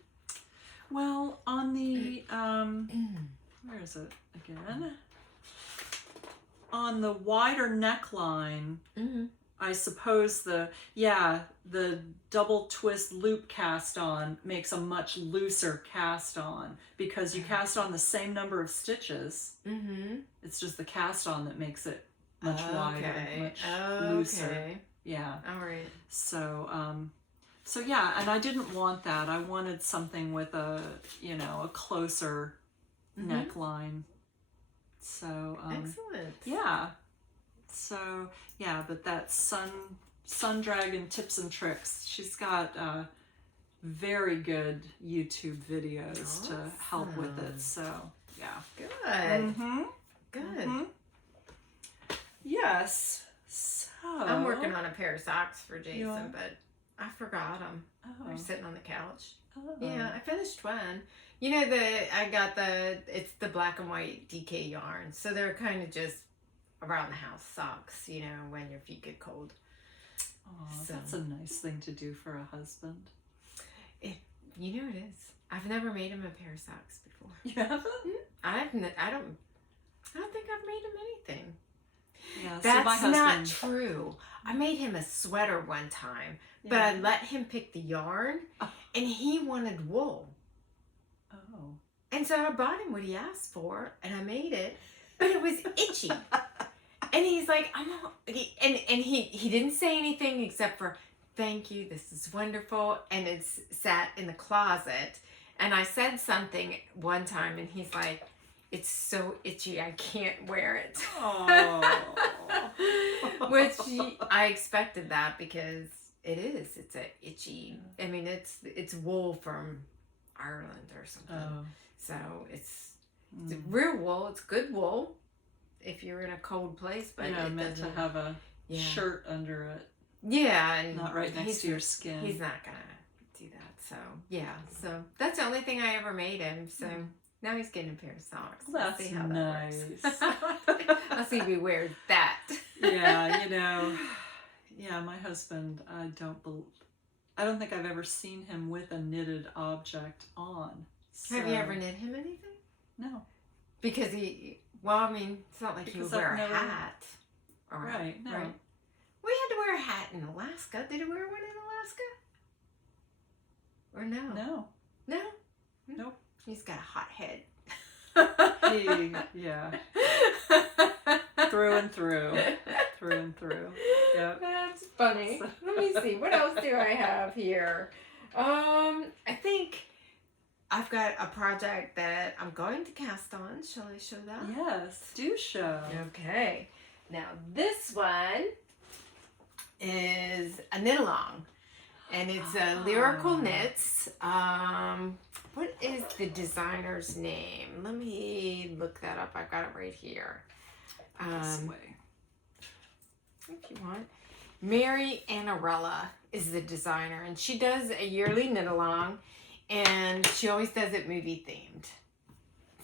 Well, on the, where is it again? On the wider neckline, I suppose the double twist loop cast on makes a much looser cast on, because you cast on the same number of stitches. It's just the cast on that makes it much wider, much looser. Yeah. All right. So, so yeah, and I didn't want that. I wanted something with a closer neckline. So, excellent. Yeah. So yeah, but that Sun Dragon Tips and Tricks, she's got very good YouTube videos to help with it. So yeah. Good. Good. Yes. So I'm working on a pair of socks for Jason, but I forgot them. They're sitting on the couch. Yeah, I finished one. You know, it's the black and white DK yarn, so they're kind of just around the house socks, you know, when your feet get cold. Oh, so that's a nice thing to do for a husband. You know it is. I've never made him a pair of socks before. You haven't? I don't think I've made him anything. Yeah, that's so my husband... not true. I made him a sweater one time, but I let him pick the yarn, and he wanted wool. Oh. And so I bought him what he asked for, and I made it, but it was itchy. And he's like, he didn't say anything except for, thank you, this is wonderful. And it's sat in the closet. And I said something one time, and he's like, it's so itchy, I can't wear it. Oh. Which I expected that, because It is. It's a itchy. I mean, it's wool from Ireland or something. Oh. So it's real wool. It's good wool if you're in a cold place. But yeah, meant to have a shirt under it. Yeah, and not right next to your skin. He's not gonna do that. So yeah, so that's the only thing I ever made him. So now he's getting a pair of socks. That's see how nice. That works. I'll see if he wears that. Yeah, you know, yeah, my husband, I don't think I've ever seen him with a knitted object on. So. Have you ever knit him anything? No. Because I mean, it's not like he would wear a hat. Right, no. Right. We had to wear a hat in Alaska. Did he wear one in Alaska? Or no? No. No? Nope. He's got a hot head. Yeah. Through and through. Through and through. Yep. That's funny. Let me see. What else do I have here? I think I've got a project that I'm going to cast on. Shall I show that? Yes, do show. Okay. Now this one is a knit-along. And it's a Lyrical Knits. What is the designer's name? Let me look that up. I've got it right here. This way. If you want. Mary Annarella is the designer, and she does a yearly knit-along, and she always does it movie themed.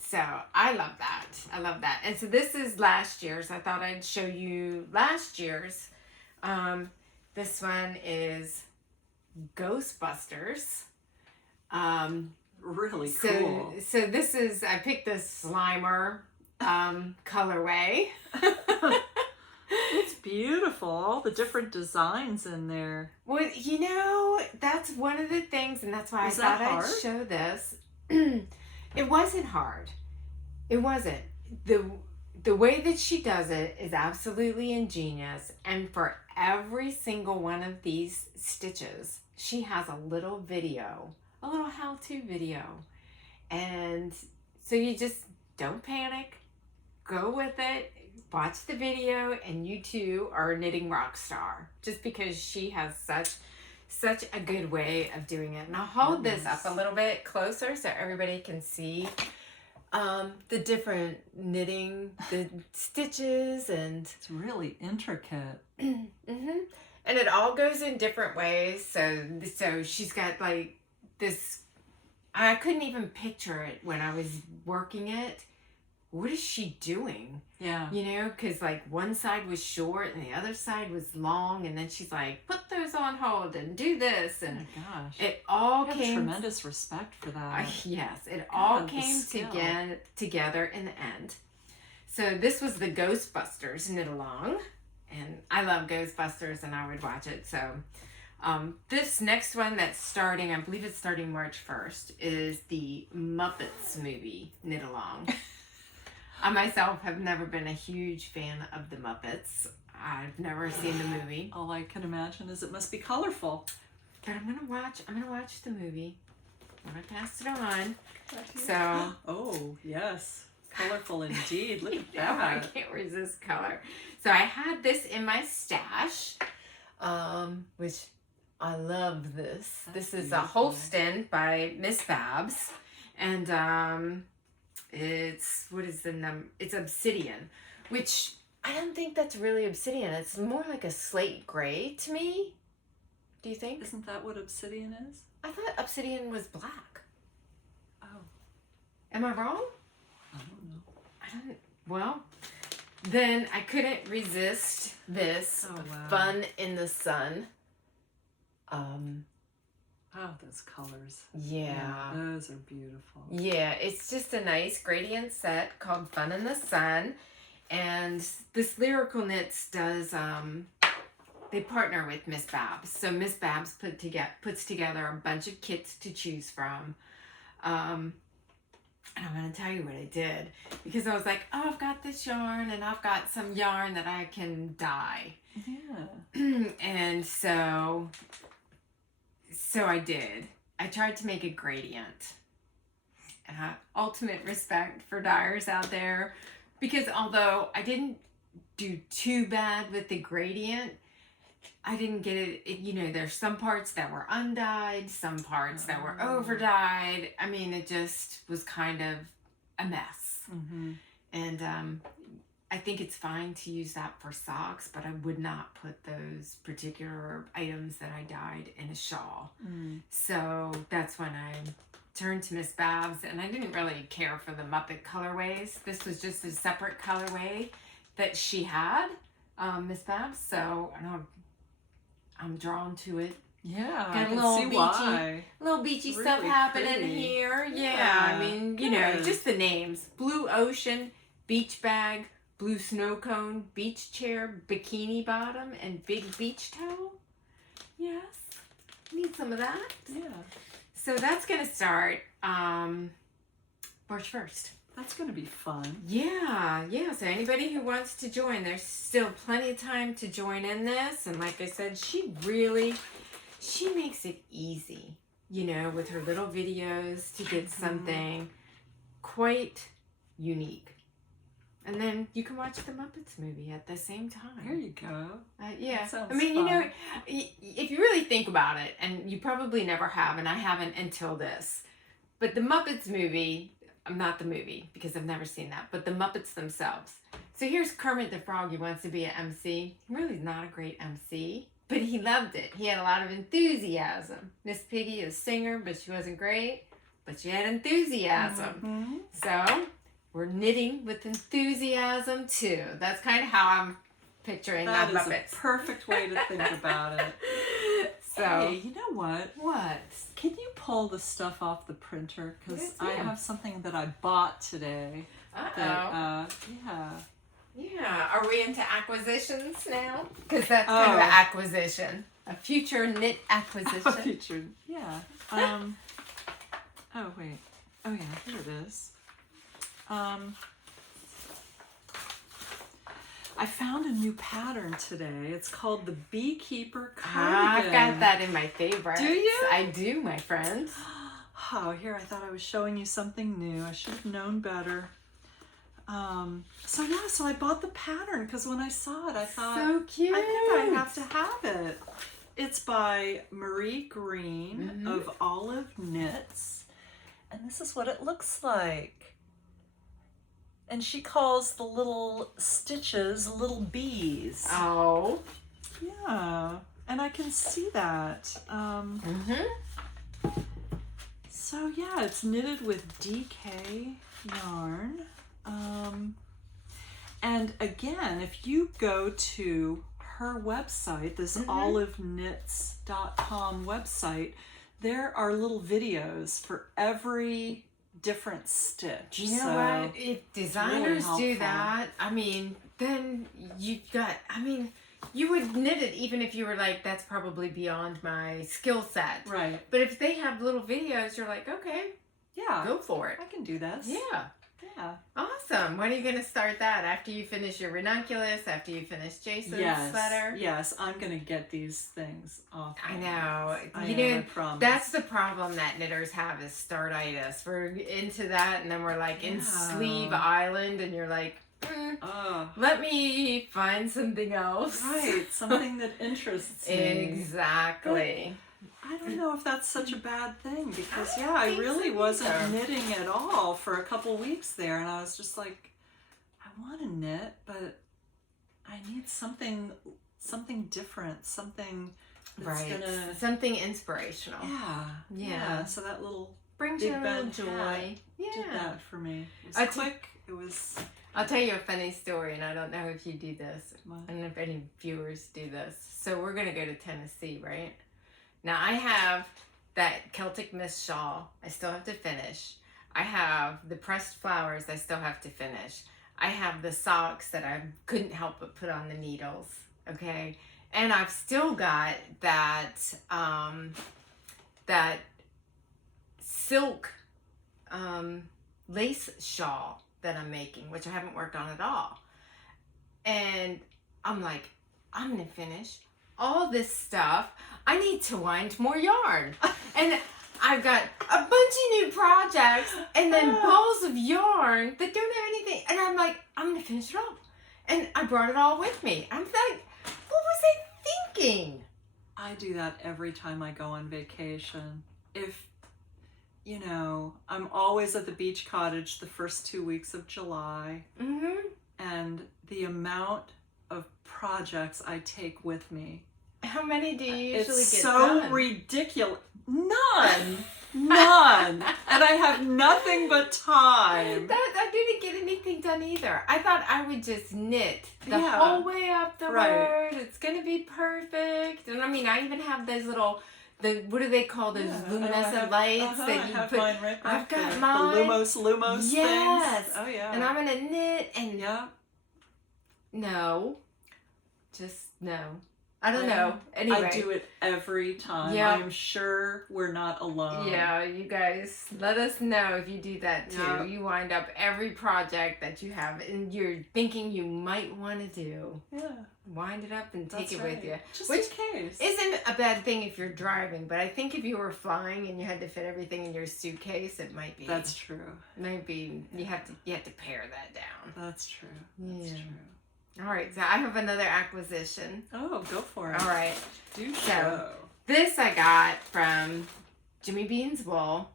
So I love that. I love that. And so this is last year's. I thought I'd show you last year's. This one is Ghostbusters. Really cool. So this is, I picked this Slimer colorway. It's beautiful. All the different designs in there. Well, you know, that's one of the things, and that's why I thought I'd show this. It wasn't hard. It wasn't. The way that she does it is absolutely ingenious, and for every single one of these stitches, she has a little video, a little how-to video. And so you just don't panic, go with it, watch the video, and you too are a knitting rock star, just because she has such a good way of doing it. And I'll hold this up a little bit closer so everybody can see the different knitting, the stitches, and it's really intricate. And it all goes in different ways. So she's got like this. I couldn't even picture it when I was working it. What is she doing? Yeah. You know, because like one side was short and the other side was long, and then she's like, put those on hold and do this, and oh my gosh, it all I have came. Tremendous respect for that. Yes, it all came together in the end. So this was the Ghostbusters knit-along, and I love Ghostbusters, and I would watch it. So this next one that's starting, I believe it's starting March 1st, is the Muppets Movie knit-along. I myself have never been a huge fan of the Muppets. I've never seen the movie. All I can imagine is it must be colorful. But I'm gonna watch the movie when I pass it on. So oh yes, colorful indeed. Look at yeah, that. I can't resist color. So I had this in my stash, which I love this. This is a Holston by Miss Babs, and it's, what is the number? It's Obsidian, which I don't think that's really Obsidian. It's more like a slate gray to me. Do you think? Isn't that what Obsidian is? I thought Obsidian was black. Oh. Am I wrong? I don't know. Well, then I couldn't resist this. Oh, wow. Fun in the Sun. Oh, those colors. Yeah. Those are beautiful. Yeah, it's just a nice gradient set called Fun in the Sun. And this Lyrical Knits does, they partner with Miss Babs. So Miss Babs puts together a bunch of kits to choose from. And I'm going to tell you what I did. Because I was like, oh, I've got this yarn and I've got some yarn that I can dye. Yeah. And so I did. I tried to make a gradient. Ultimate respect for dyers out there, because although I didn't do too bad with the gradient, I didn't get it. There's some parts that were undyed, some parts that were overdyed. I mean, it just was kind of a mess. Mm-hmm. And I think it's fine to use that for socks, but I would not put those particular items that I dyed in a shawl. So that's when I turned to Miss Babs, and I didn't really care for the Muppet colorways. This was just a separate colorway that she had, Miss Babs. So I'm drawn to it. Yeah, Got I can see why. Little beachy Really stuff happening pretty. here. Yeah, Yeah, I mean, good. just the names: Blue Ocean, Beach Bag, Blue Snow Cone, Beach Chair, Bikini Bottom, and Big Beach Towel. Yes, need some of that. Yeah. So that's gonna start March 1st. That's going to be fun. Yeah. So anybody who wants to join, there's still plenty of time to join in this. And like I said, she makes it easy, with her little videos to get something quite unique. And then you can watch the Muppets movie at the same time. There you go. Yeah. That sounds I mean, fun. if you really think about it, and you probably never have, and I haven't until this, but the Muppets movie, not the movie because I've never seen that, but the Muppets themselves. So here's Kermit the Frog. He wants to be an MC. He really is not a great MC, but he loved it. He had a lot of enthusiasm. Miss Piggy is a singer, but she wasn't great, but she had enthusiasm. Mm-hmm. So we're knitting with enthusiasm too. That's kind of how I'm picturing that That is Muppets. a perfect way to think about it. So, hey, you know what? What? Can you pull the stuff off the printer? Because Yes, I ma'am. have something that I bought today. Uh-oh. Yeah. Yeah. Are we into acquisitions now? Because that's kind of an acquisition. A future knit acquisition. Featured. Yeah. Oh, wait. Oh, yeah. Here it is. I found a new pattern today. It's called the Beekeeper Cardigan. I've got that in my favorites. Do you? I do, my friend. Oh, here, I thought I was showing you something new. I should have known better. So I bought the pattern because when I saw it, I thought, So cute. I think I have to have it. It's by Marie Green of Olive Knits. And this is what it looks like. And she calls the little stitches little bees. Oh. Yeah, and I can see that. So yeah, it's knitted with DK yarn. And again, if you go to her website, this oliveleknits.com website, there are little videos for every different stitch. You know what? If designers really do helpful. that, I mean, then you would knit it even if you were like, that's probably beyond my skill set. Right. But if they have little videos, you're like, okay, Yeah. go for it. I can do this. Yeah. Yeah. Awesome. When are you going to start that? After you finish your ranunculus? After you finish Jason's sweater? Yes, I'm going to get these things off. I know. I promise. That's the problem that knitters have is startitis. We're into that, and then we're like in Sleeve Island, and you're like, let me find something else. Right, something that interests me. Exactly. I don't know if that's such a bad thing because, I I think really so wasn't either. knitting at all for a couple weeks there, and I was just like, I want to knit, but I need something different, something that's gonna, something inspirational. yeah. So that little Brings Big you a little Ben joy. hat Yeah. did that for me. It I was quick. It was. I'll tell you a funny story, and I don't know if you do this. What? I don't know if any viewers do this. So we're going to go to Tennessee, right? Now, I have that Celtic Mist shawl I still have to finish. I have the pressed flowers I still have to finish. I have the socks that I couldn't help but put on the needles, okay? And I've still got that, that silk lace shawl that I'm making, which I haven't worked on at all. And I'm like, I'm gonna finish all this stuff. I need to wind more yarn. And I've got a bunch of new projects and then balls of yarn that don't have anything. And I'm like, I'm gonna finish it all. And I brought it all with me. I'm like, what was I thinking? I do that every time I go on vacation. If, you know, I'm always at the beach cottage the first 2 weeks of July. Mm-hmm. And the amount of projects I take with me. How many do you usually it's get so done? ridiculous. None. None. And I have nothing but time. I didn't get anything done either. I thought I would just knit the Yeah. whole way up the Right. road. It's going to be perfect. And I mean, I even have those little, what do they call those luminescent lights that you I have put? mine right back I've got there. mine. The Lumos Yes. things. Oh, yeah. And I'm going to knit and Yeah. no. Just no. I don't know. Anyway. I do it every time. Yeah. I'm sure we're not alone. Yeah, you guys, let us know if you do that too. Yeah. You wind up every project that you have and you're thinking you might want to do. Yeah. Wind it up and take That's it right. with you. Just Which in case. isn't a bad thing if you're driving, but I think if you were flying and you had to fit everything in your suitcase, it might be. That's true. Maybe you have to pare that down. That's true. That's Yeah. true. All right, so I have another acquisition. Oh, go for it. All right. Do So, show. This I got from Jimmy Bean's Wool.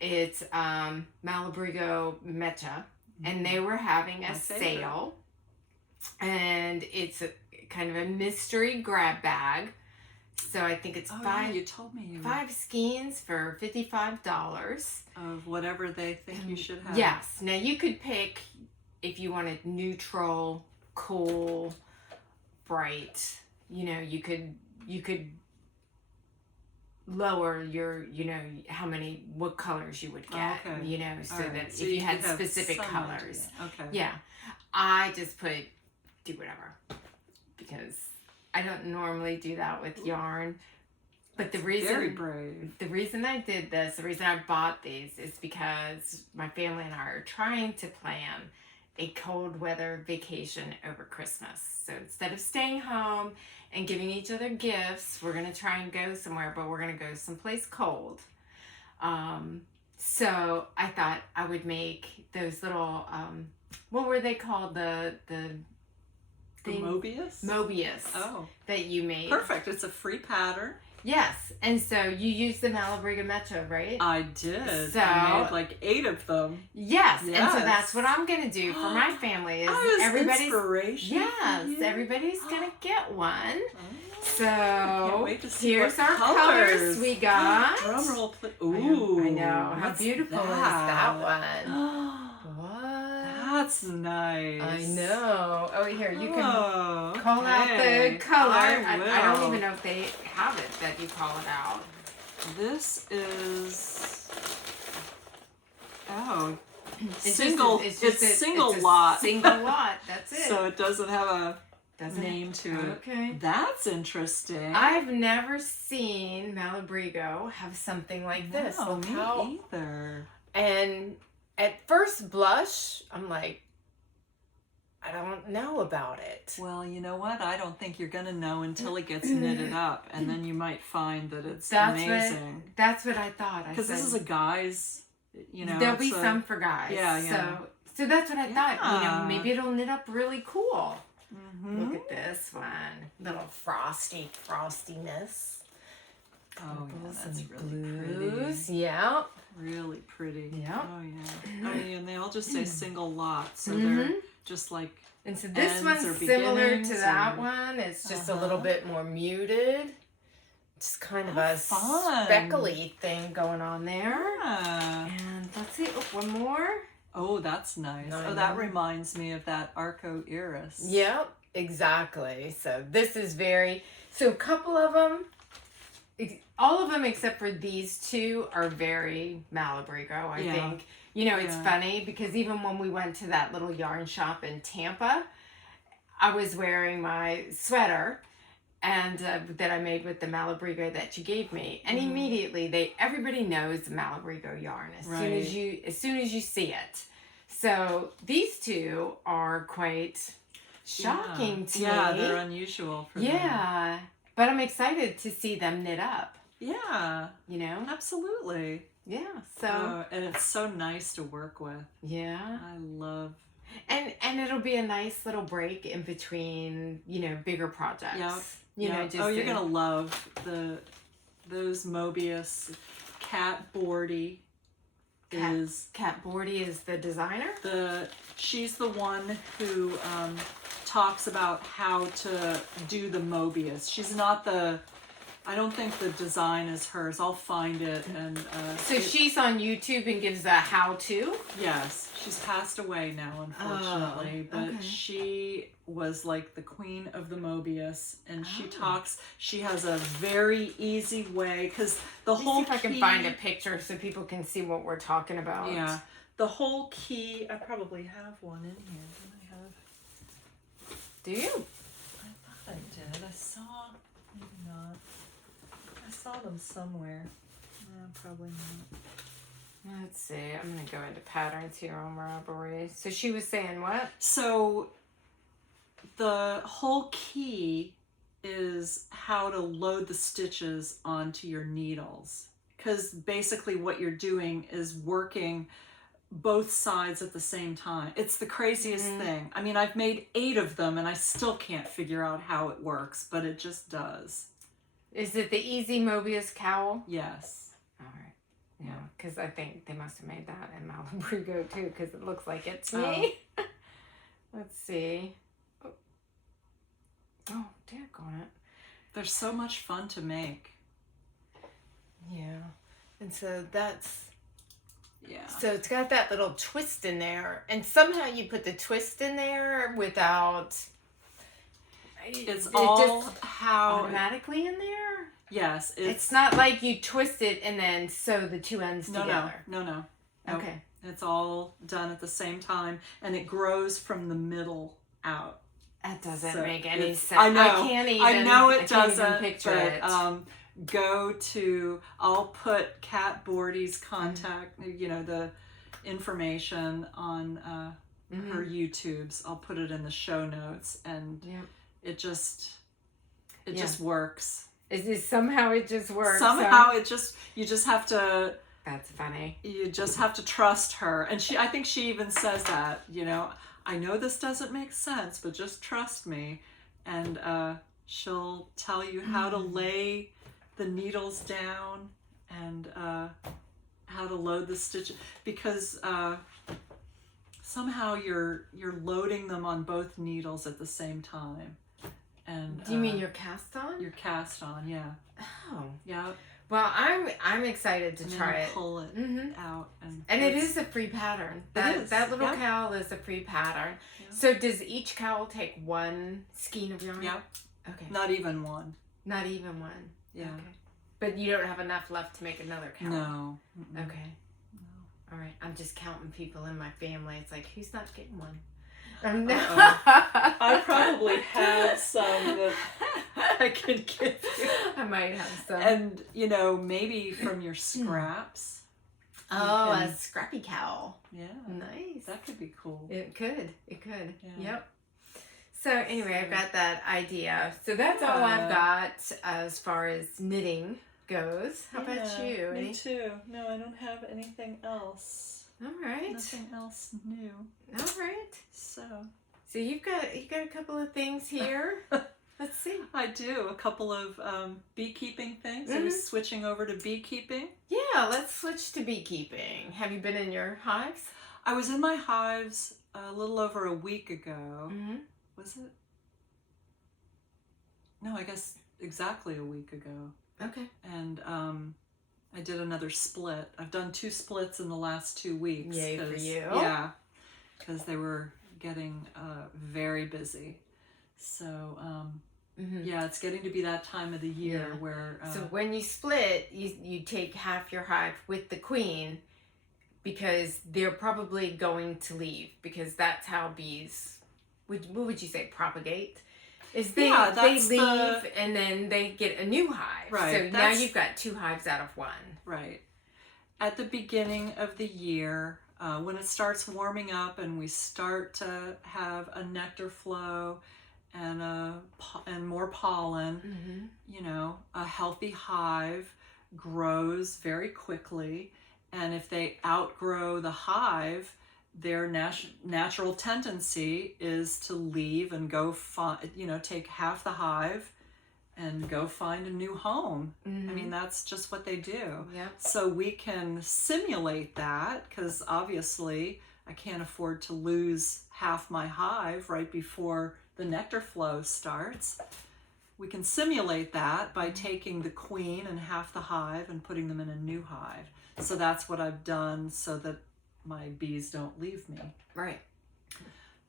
It's Malabrigo Mecha, and they were having a sale. And it's kind of a mystery grab bag. So I think it's Yeah, you told me. 5 skeins for $55. Of whatever they think you should have. Yes. Now you could pick if you wanted neutral, cool, bright. You know, you could lower your, you know, what colors you would get. Okay. You know, so Right. that So if you had have specific some colors. idea. Okay. Yeah. I just do whatever. Because I don't normally do that with yarn. But Very brave. the reason I did this, the reason I bought these is because my family and I are trying to plan a cold weather vacation over Christmas. So instead of staying home and giving each other gifts, we're going to try and go somewhere, but we're going to go someplace cold. So I thought I would make those little, what were they called? The thing? Mobius? Mobius. Oh. That you made. Perfect. It's a free pattern. Yes, and so you used the Malabrigo Mecha, right? I did. So, I made like 8 of them. Yes, and so Yes. that's what I'm gonna do for my family. Is everybody's inspiration. Yes, everybody's gonna get one. Oh, So can't wait to see here's what our colors we got. Drum roll, please. Ooh, I know. How what's beautiful is that one? What? That's nice. I know. Oh, here you can Oh, call out the color. I don't will. even know if they have it that you call it out. This is It's single. It's It's a single it's a lot. Single lot. That's it. So it doesn't have a Doesn't name to it. Okay. That's interesting. I've never seen Malabrigo have something like this. No, Look me how- either. And at first blush, I'm like, I don't know about it. Well, you know what? I don't think you're going to know until it gets knitted up, and then you might find that it's amazing. That's what I thought. Because this is a guy's, you know. There'll be some for guys. Yeah. So that's what I thought. You know, Yeah. maybe it'll knit up really cool. Mm-hmm. Look at this one. Little frostiness. Oh, yeah, Purples that's and really blues. pretty. Yeah. Really pretty. Yep. Oh, yeah. Oh, yeah, and they all just say single lot, so Mhm. they're just like And so this ends one's or similar to beginnings that or- one. It's just a Uh-huh. little bit more muted. Just kind of How a fun. speckly thing going on there. Yeah. And let's see, one more. Oh, that's nice. I Oh, that know. reminds me of that Arco Iris. Yep, exactly. So this is so a couple of them, all of them except for these two are very Malabrigo, I Yeah. think. You know, it's Yeah. funny because even when we went to that little yarn shop in Tampa, I was wearing my sweater and that I made with the Malabrigo that you gave me, and immediately everybody knows the Malabrigo yarn as soon as you see it. So these two are quite shocking to me. Yeah, they're unusual for them. Yeah, but I'm excited to see them knit up. Yeah, You know? absolutely. Yeah. So And it's so nice to work with. yeah, I love. and it'll be a nice little break in between, you know, bigger projects. Yep. You know, just you're gonna love those Mobius. Kat Bordy is Kat Bordy is the designer. She's the one who talks about how to do the Mobius. She's not I don't think the design is hers. I'll find it and. So she's on YouTube and gives a how-to. Yes, she's passed away now, unfortunately. But she was like the queen of the Mobius, and she talks. She has a very easy way because the whole. See if I can find a picture so people can see what we're talking about. Yeah, the whole key. I probably have one in here. Do you? I thought I did. I saw. Maybe not. I saw them somewhere. Probably not. Let's see. I'm going to go into patterns here on Ravelry. So she was saying what? So the whole key is how to load the stitches onto your needles. Because basically what you're doing is working both sides at the same time. It's the craziest thing. I mean, I've made 8 of them and I still can't figure out how it works, but it just does. Is it the Easy Mobius cowl? Yes. All right. Yeah, because I think they must have made that in Malabrigo too, because it looks like it's me. Let's see. Oh, daggone it. They're so much fun to make. Yeah. And so that's... Yeah. So it's got that little twist in there. And somehow you put the twist in there without... It's all just how... automatically in there? Yes. It's not like you twist it and then sew the two ends together. No. Nope. Okay. It's all done at the same time, and it grows from the middle out. That doesn't make any sense. I know. I know it doesn't. Picture but it. Go to. I'll put Kat Bordy's contact. The information on her YouTube's. I'll put it in the show notes, and it just works. Somehow it just works. Somehow you just have to. That's funny. You just have to trust her, and I think she even says that. I know this doesn't make sense, but just trust me, and she'll tell you how to lay the needles down and how to load the stitches, because somehow you're loading them on both needles at the same time. And do you mean you're cast on? You're cast on, yeah. Oh, yeah. Well, I'm excited to try it. Pull it out, and it is a free pattern. That little cowl is a free pattern. Yeah. So does each cowl take one skein of yarn? Yeah. Okay. Not even one. Not even one. Yeah. Okay. But you don't have enough left to make another cowl. No. Okay. No. All right. I'm just counting people in my family. It's like, who's not getting one? I probably have some that I could give you. I might have some. And, maybe from your scraps. Oh, a scrappy cowl. Yeah. Nice. That could be cool. It could. Yeah. Yep. So anyway, I've got that idea. So that's all I've got as far as knitting goes. How about you? Me too. No, I don't have anything else. All right. Nothing else new. All right. So you've got a couple of things here. Let's see. I do a couple of beekeeping things. Are we switching over to beekeeping? Yeah, let's switch to beekeeping. Have you been in your hives? I was in my hives a little over a week ago. Was it? No, I guess exactly a week ago. Okay. And I did another split. I've done 2 splits in the last 2 weeks. Yay for you. Yeah, because they were getting very busy. So, yeah, it's getting to be that time of the year where... so when you split, you take half your hive with the queen, because they're probably going to leave, because that's how bees, what would you say, propagate? Is they leave and then they get a new hive. Right. So now you've got 2 hives out of 1. Right. At the beginning of the year, when it starts warming up and we start to have a nectar flow and more pollen, a healthy hive grows very quickly. And if they outgrow the hive, their natural tendency is to leave and go take half the hive and go find a new home. Mm-hmm. I mean, that's just what they do. Yep. So we can simulate that, because obviously I can't afford to lose half my hive right before the nectar flow starts. We can simulate that by taking the queen and half the hive and putting them in a new hive. So that's what I've done so that my bees don't leave me. Right.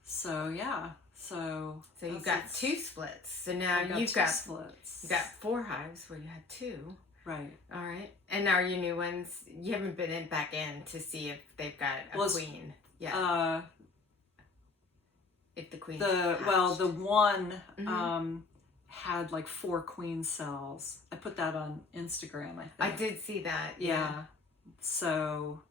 So yeah. So you've got 2 splits. So now you've got splits. You've got 4 hives where you had 2. Right. All right. And are your new ones, you haven't been back in to see if they've got a queen yet? If the queen the one had like 4 queen cells. I put that on Instagram, I think. I did see that. Yeah. So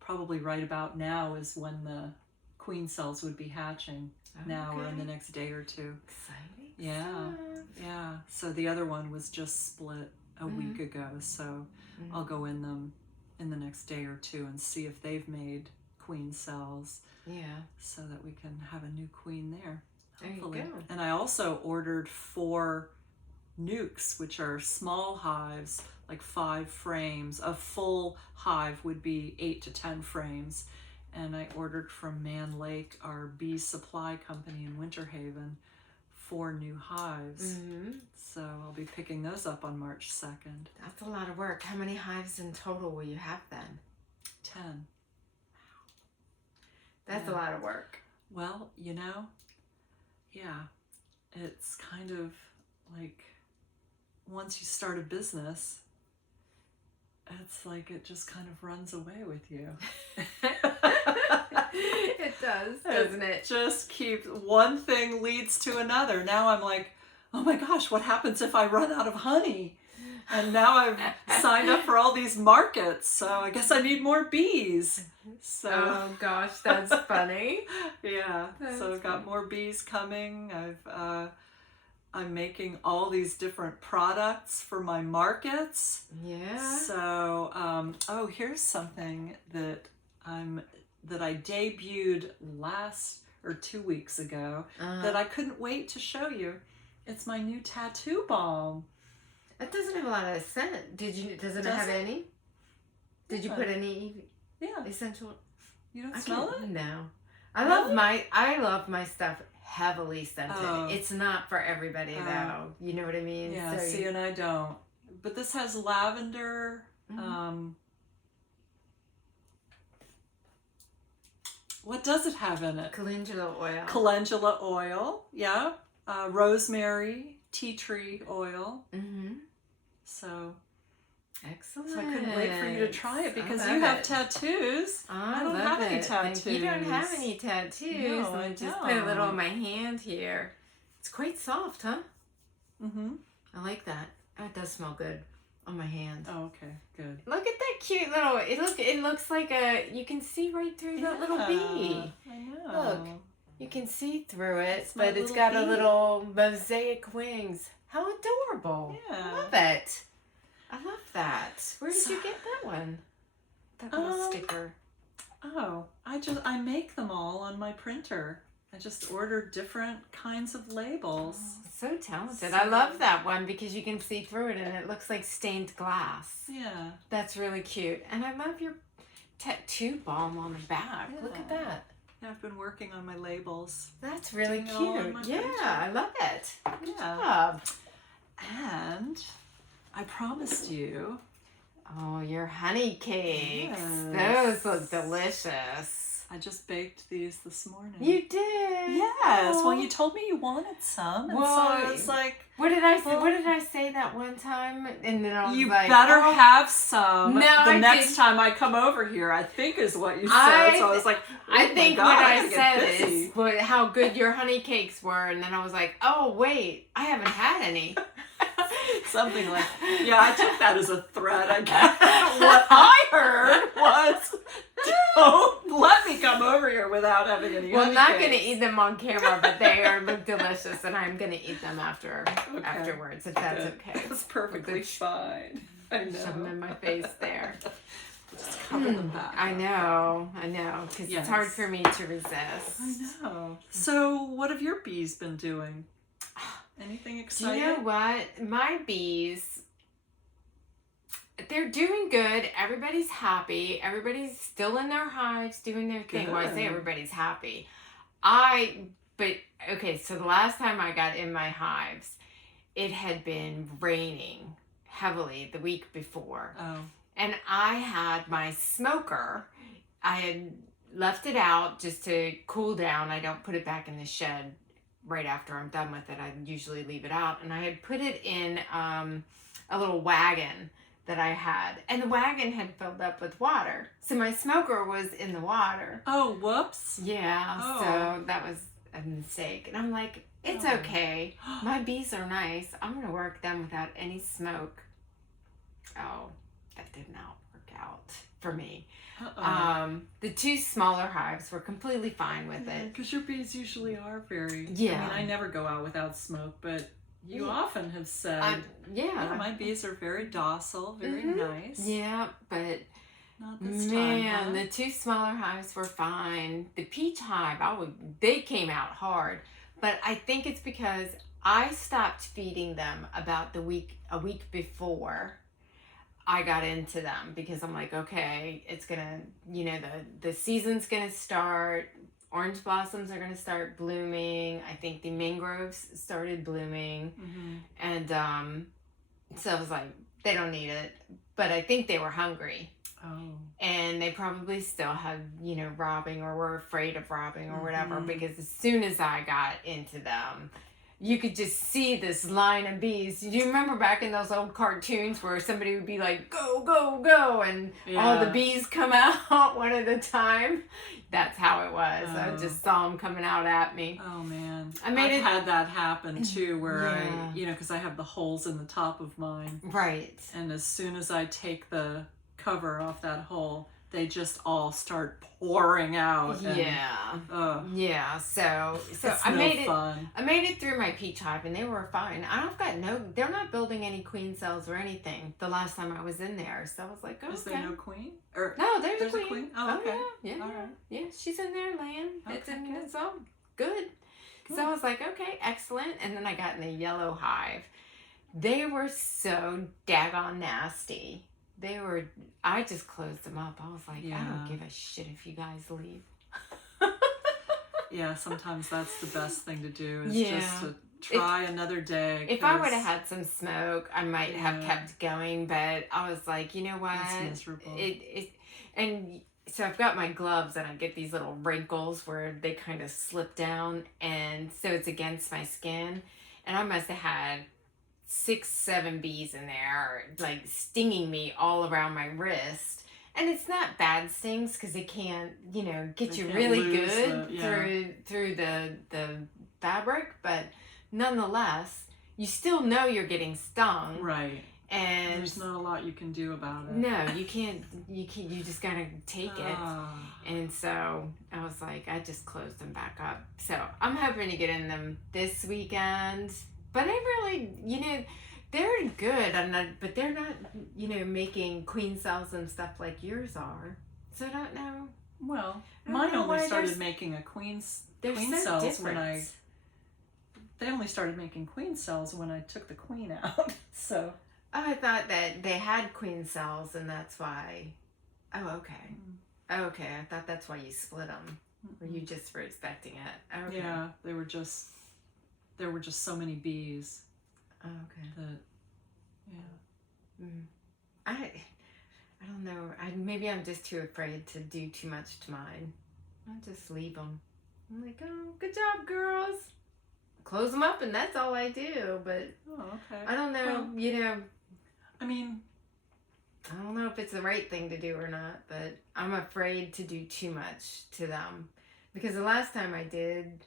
probably right about now is when the queen cells would be hatching. Now or in the next day or 2. Exciting. Yeah. Stuff. Yeah. So the other one was just split a week ago. So I'll go in them in the next day or 2 and see if they've made queen cells. Yeah. So that we can have a new queen there. Hopefully. There you go. And I also ordered 4 nukes, which are small hives, like 5 frames. A full hive would be 8 to 10 frames. And I ordered from Man Lake, our bee supply company in Winter Haven, 4 new hives. Mm-hmm. So I'll be picking those up on March 2nd. That's a lot of work. How many hives in total will you have then? 10. That's a lot of work. Well, it's kind of like once you start a business, it's like it just kind of runs away with you. It does, doesn't it? Just keeps, one thing leads to another. Now I'm like, oh my gosh, what happens if I run out of honey? And now I've signed up for all these markets, so I guess I need more bees. So oh gosh, that's funny. Yeah, so I've got more bees coming. I'm making all these different products for my markets. Yeah. So here's something that I debuted last or 2 weeks ago that I couldn't wait to show you. It's my new tattoo balm. It doesn't have a lot of scent. Does it have any? Did you put any essential? You don't smell it? No. I love my stuff heavily scented. Oh. It's not for everybody though. You know what I mean? Yeah, So and I don't. But this has lavender, what does it have in it? Calendula oil. Calendula oil, yeah. Rosemary, tea tree oil. Mm-hmm. So excellent. So I couldn't wait for you to try it because you have tattoos. I don't have any tattoos. You don't have any tattoos. No, I just don't. put a little on my hand here. It's quite soft, huh? Mm-hmm. I like that. Oh, it does smell good on my hand. Oh, okay, good. Look at that cute little. It looks like you can see right through that little bee. I know. Look, you can see through it, It's my but it's little got a bee. little mosaic wings. How adorable! Yeah. I love it. I love that. Where did you get that one? That little sticker. Oh, I make them all on my printer. I just ordered different kinds of labels. Oh, so talented. I love that one because you can see through it and it looks like stained glass. Yeah. That's really cute. And I love your tattoo balm on the back. Yeah. Look at that. Yeah, I've been working on my labels. That's really Doing it all on my cute. Yeah, printer. I love it. Good Yeah. job. And I promised you. Oh, your honey cakes. Yes. Those look delicious. I just baked these this morning. You did? Yes. Oh. Well, you told me you wanted some. And Well, so I was like, What did I say that one time? And then I was you like, better oh. have some No, the I next did. time I come over here, I think is what you said. So I was like, I oh think my God, what I I gotta get said busy. is how good your honey cakes were. And then I was like, oh, wait, I haven't had any. Something like, yeah, I took that as a threat, I guess. What I heard was, don't let me come over here without having any Well, I'm not honey going to cakes. eat them on camera, but they look delicious, and I'm going to eat them afterwards, if that's okay. That's perfectly fine. I know. Shove them in my face there. Just cover them back. I know, because Yes. it's hard for me to resist. I know. So, what have your bees been doing? Anything exciting? You know what? My bees, they're doing good. Everybody's happy. Everybody's still in their hives doing their thing. Good. Well, I say everybody's happy. Okay, so the last time I got in my hives, it had been raining heavily the week before. Oh. And I had my smoker. I had left it out just to cool down. I don't put it back in the shed right after I'm done with it. I usually leave it out. And I had put it in a little wagon that I had. And the wagon had filled up with water. So my smoker was in the water. Oh, whoops. Yeah, so that was a mistake. And I'm like, it's okay. My bees are nice. I'm going to work them without any smoke. Oh, that did not work out for me. The 2 smaller hives were completely fine with it. Because your bees usually are very... Yeah. I mean, I never go out without smoke, but you often have said... yeah. My bees are very docile, very nice. Yeah, but... Not this time, huh? The 2 smaller hives were fine. The peach hive, they came out hard. But I think it's because I stopped feeding them about a week before I got into them, because I'm like, okay, it's gonna, the season's gonna start. Orange blossoms are gonna start blooming. I think the mangroves started blooming. And so I was like, they don't need it. But I think they were hungry. Oh. And they probably still had, robbing, or were afraid of robbing or whatever, because as soon as I got into them, you could just see this line of bees. Do you remember back in those old cartoons where somebody would be like, go, go, go, and all the bees come out one at a time? That's how it was. I just saw them coming out at me. Oh, man. I've had that happen, too, where because I have the holes in the top of mine. Right. And as soon as I take the cover off that hole, they just all start pouring out. Yeah. So it's I made fun. I made it through my peach hive, and they were fine. They're not building any queen cells or anything the last time I was in there. So I was like, okay. Is there no queen? No, there's a queen. Oh, okay. Yeah. All right. Yeah, she's in there laying. Okay, It's all good. So I was like, okay, excellent. And then I got in the yellow hive. They were so daggone nasty. I just closed them up. I was like, I don't give a shit if you guys leave. Yeah, sometimes that's the best thing to do, is just to try another day. If I would have had some smoke, I might have kept going, but I was like, you know what? It's miserable. And so I've got my gloves, and I get these little wrinkles where they kind of slip down, and so it's against my skin. And I must have had 6-7 bees in there, like stinging me all around my wrist. And it's not bad stings, because it can't, get you really good through the fabric, but nonetheless, you still know you're getting stung. Right. And there's not a lot you can do about it. No, you can't. You just gotta take it. And so I was like, I just closed them back up. So I'm hoping to get in them this weekend. But I really, they're good, but they're not, making queen cells and stuff like yours are. So I don't know. Well, mine only started making queen cells when they only started making queen cells when I took the queen out. So. Oh, I thought that they had queen cells, and that's why. Oh, okay. Okay, I thought that's why you split them. Or you just were expecting it. Okay. Yeah, there were just so many bees. Oh, okay. I don't know. Maybe I'm just too afraid to do too much to mine. I'll just leave them. I'm like, oh, good job, girls. Close them up, and that's all I do. But okay. I don't know. Well, I mean, I don't know if it's the right thing to do or not. But I'm afraid to do too much to them, because the last time I did,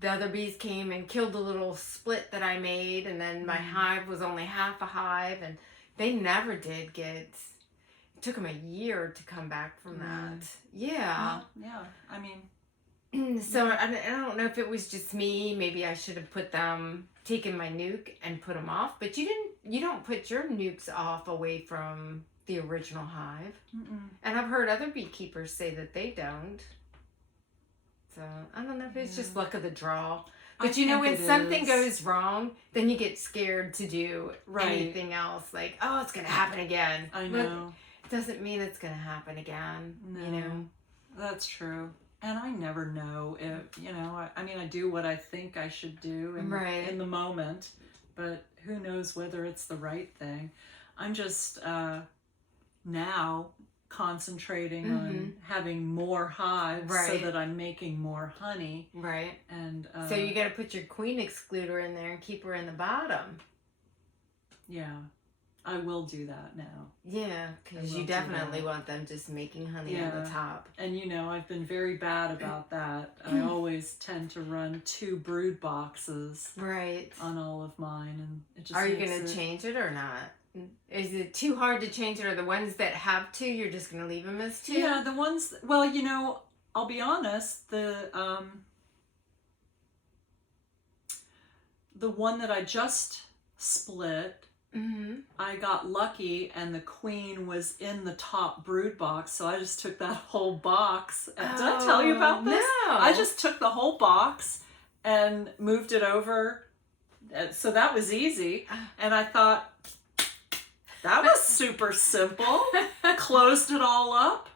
the other bees came and killed the little split that I made, and then my hive was only half a hive, and they never did get. It took them a year to come back from that. Yeah. Well, yeah. I mean. So I don't know if it was just me. Maybe I should have taken my nuke and put them off. But you don't put your nukes off away from the original hive. And I've heard other beekeepers say that they don't. So I don't know if it's just luck of the draw. But you know, when something goes wrong, then you get scared to do anything else. Like, oh, it's going to happen again. I know. But it doesn't mean it's going to happen again. No, you know? That's true. And I never know if, you know, I mean, I do what I think I should do in the moment, but who knows whether it's the right thing. I'm just now concentrating on having more hives so that I'm making more honey. Right. And so you got to put your queen excluder in there and keep her in the bottom. Yeah. I will do that now. Yeah, because you definitely want them just making honey on the top. And you know, I've been very bad about that. I always tend to run 2 brood boxes on all of mine, and it just Are you going to change it or not? Is it too hard to change it, or the ones that have 2, you're just going to leave them as 2? Yeah, the ones, well, you know, I'll be honest, the one that I just split, I got lucky and the queen was in the top brood box, so I just took that whole box. Did I tell you about this? No. I just took the whole box and moved it over, so that was easy. And I thought, that was super simple. Closed it all up,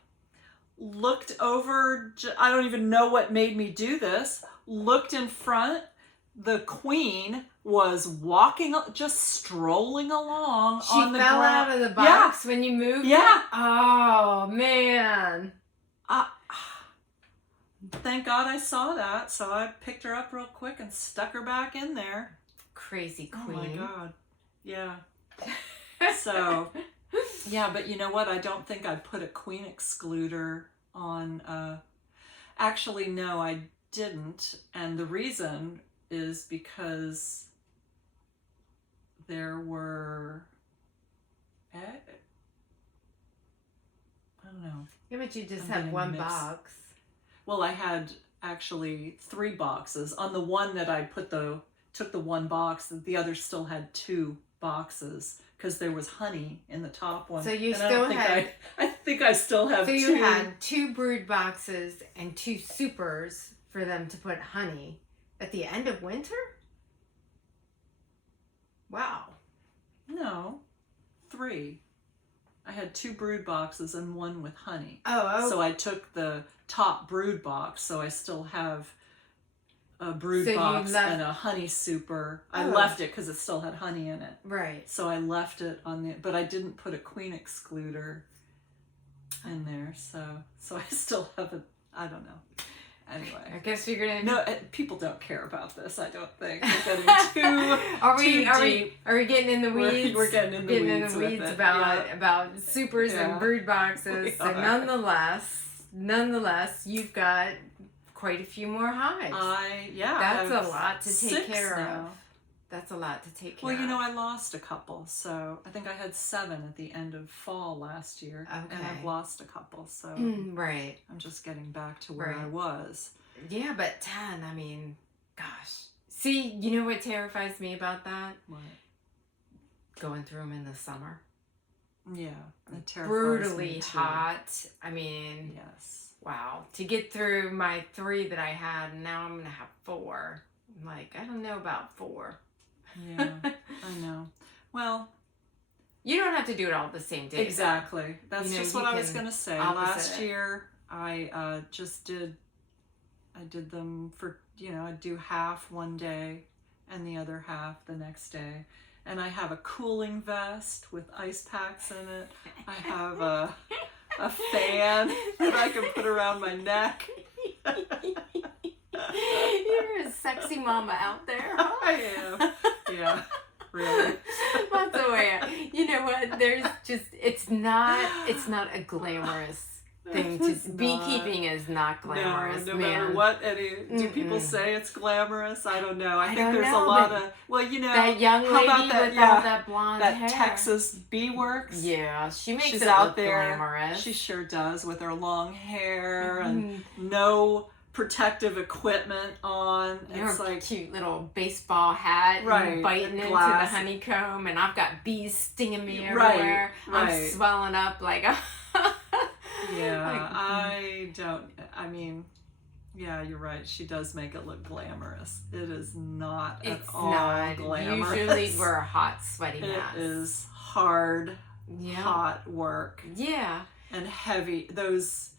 looked over, I don't even know what made me do this, looked in front, the queen was walking, just strolling along on the ground. She fell out of the box when you moved it? Oh, man. Thank God I saw that, so I picked her up real quick and stuck her back in there. Crazy queen. Oh my God. Yeah. So, yeah, but you know what? I don't think I'd put a queen excluder on, actually, no, I didn't. And the reason is because there were, I don't know. Yeah, but you just have one box. Well, I had actually 3 boxes. On the one that I took the one box, the other still had 2 boxes because there was honey in the top one. So you still had... I think I still have 2. So you had 2 brood boxes and 2 supers for them to put honey at the end of winter? Wow. No, 3. I had 2 brood boxes and 1 with honey. Oh. So I took the top brood box, so I still have a brood box and a honey super. I left it because it still had honey in it. Right. So I left it on the, but I didn't put a queen excluder in there. So I still have it. I don't know. Anyway, I guess you're gonna. No, people don't care about this. I don't think we're getting Are we getting in the weeds? We're getting in the weeds about supers and brood boxes. So nonetheless, you've got quite a few more hives. That's a lot to take care of. That's a lot to take care of. Well, you know, I lost a couple, so I think I had 7 at the end of fall last year, and I've lost a couple, so right. I'm just getting back to where I was. Yeah, but 10, I mean, gosh. See, you know what terrifies me about that? What? Going through them in the summer. Yeah, it terrifies brutally me too. Hot. I mean, yes. Wow. To get through my 3 that I had, and now I'm going to have 4. I'm like, I don't know about 4. Yeah, I know. Well, you don't have to do it all the same day. Exactly. That's just what I was going to say. Last year, I did them for, I'd do half one day and the other half the next day. And I have a cooling vest with ice packs in it. I have a fan that I can put around my neck. You're a sexy mama out there. Huh? I am. Yeah, really. That's the way. You know what? There's just it's not a glamorous thing to beekeeping is not glamorous. No matter what do people say it's glamorous? I don't know. I think there's a lot of that young lady without that blonde hair. That Texas Bee Works. Yeah, she's it out look there. Glamorous. She sure does, with her long hair and no protective equipment on. It's like cute little baseball hat, and biting into the honeycomb, and I've got bees stinging me everywhere. I'm swelling up like. Yeah, I mean, Yeah, you're right. She does make it look glamorous. It is not It's at all not. glamorous. Usually we're a hot, sweaty mess. It is hard, Yeah. hot work. Yeah. And heavy. Those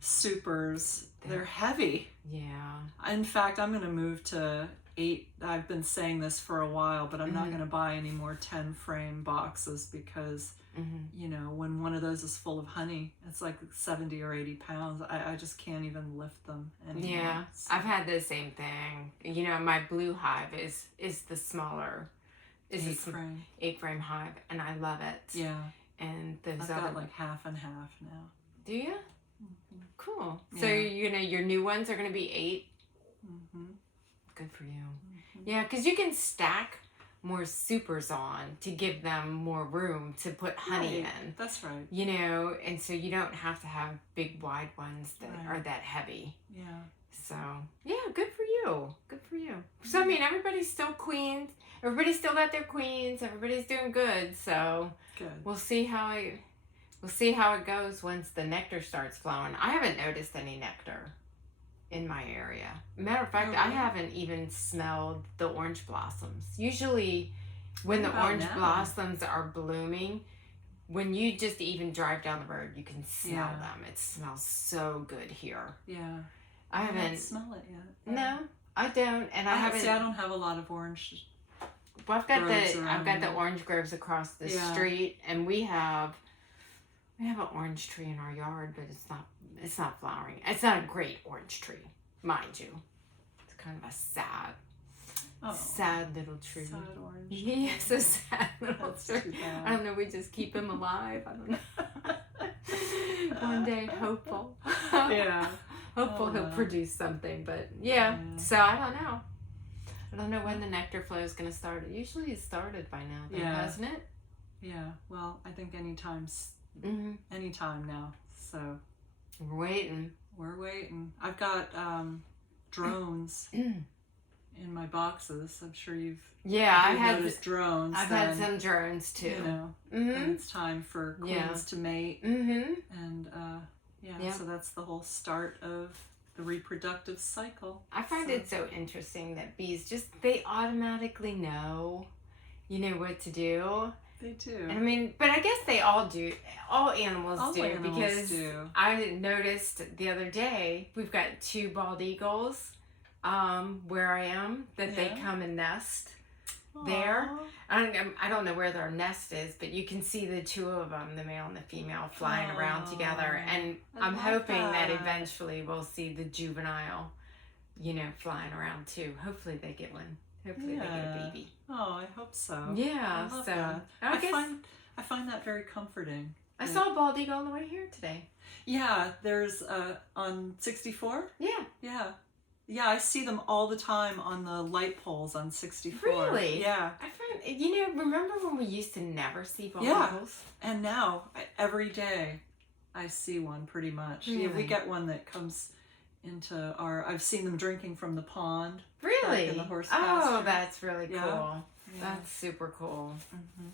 supers, they're heavy. Yeah. In fact, I'm going to move to 8. I've been saying this for a while, but I'm not going to buy any more 10 frame boxes because, you know, when one of those is full of honey, it's like 70 or 80 pounds. I just can't even lift them anymore. Yeah. So. I've had the same thing. You know, my blue hive is the smaller. Is 8 frame hive, and I love it. Yeah. And those I've got like half and half now. Do you? Cool. Yeah. So, you know, your new ones are going to be 8? Good for you. Yeah, because you can stack more supers on to give them more room to put honey in. That's right. You know, and so you don't have to have big wide ones that are that heavy. Yeah. So, yeah, good for you. Good for you. So, I mean, everybody's still queens. Everybody's still got their queens. Everybody's doing good. So, good. We'll see how it goes once the nectar starts flowing. I haven't noticed any nectar in my area. Matter of fact, I haven't even smelled the orange blossoms. Usually when the orange blossoms are blooming, when you just even drive down the road, you can smell them. It smells so good here. Yeah. I haven't smell it yet. No, I don't. And I haven't. See, I don't have a lot of orange. Well, I've got the orange groves across the street, and we have an orange tree in our yard, but it's not flowering. It's not a great orange tree, mind you. It's kind of a sad little tree. Sad orange. Yes, a sad little tree. Too bad. I don't know. We just keep him alive. I don't know. One day, hopeful. Yeah. Hopeful he'll produce something, but yeah. So I don't know. I don't know when the nectar flow is going to start. It usually has started by now, though, hasn't it? Yeah. Well, I think anytime now. So we're waiting. I've got drones in my boxes. I'm sure you've noticed drones. I've had some drones too. You know, and it's time for queens to mate. And so that's the whole start of the reproductive cycle. I find it so interesting that bees they automatically know, you know, what to do. They do. And I mean, but I guess they all do. All animals do. Because I noticed the other day, we've got 2 bald eagles where I am, that they come and nest there. I don't know where their nest is, but you can see the 2 of them, the male and the female, flying around together. And I'm hoping that eventually we'll see the juvenile, you know, flying around too. Hopefully they get one. Hopefully they get a baby. Oh, I hope so. Yeah, I love that. I find that very comforting. I saw a bald eagle on the way here today. Yeah, there's on 64. Yeah. Yeah. Yeah, I see them all the time on the light poles on 64. Really? Yeah. I find, you know, remember when we used to never see bald eagles? And now, every day, I see one pretty much. Really? Yeah, we get one that comes into I've seen them drinking from the pond. Really? In the horse pasture. Oh, that's really cool. Yeah. That's super cool.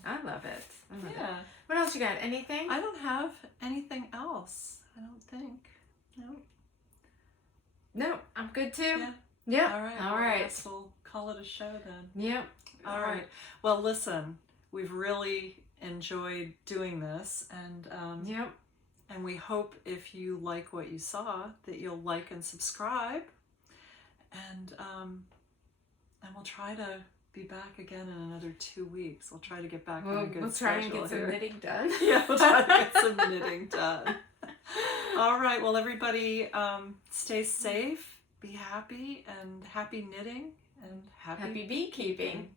I love it. Yeah. What else you got? Anything? I don't have anything else, I don't think. No, I'm good too. Yeah. Yeah. All right. All well, right. I guess we'll call it a show then. Yep. All right. Well, listen, we've really enjoyed doing this, and and we hope if you like what you saw that you'll like and subscribe, and we'll try to be back again in another 2 weeks. We'll try to get back on a good schedule. We'll try and get some knitting done. Yeah, we'll try to get some knitting done. All right. Well, everybody, stay safe, be happy, and happy knitting, and happy beekeeping.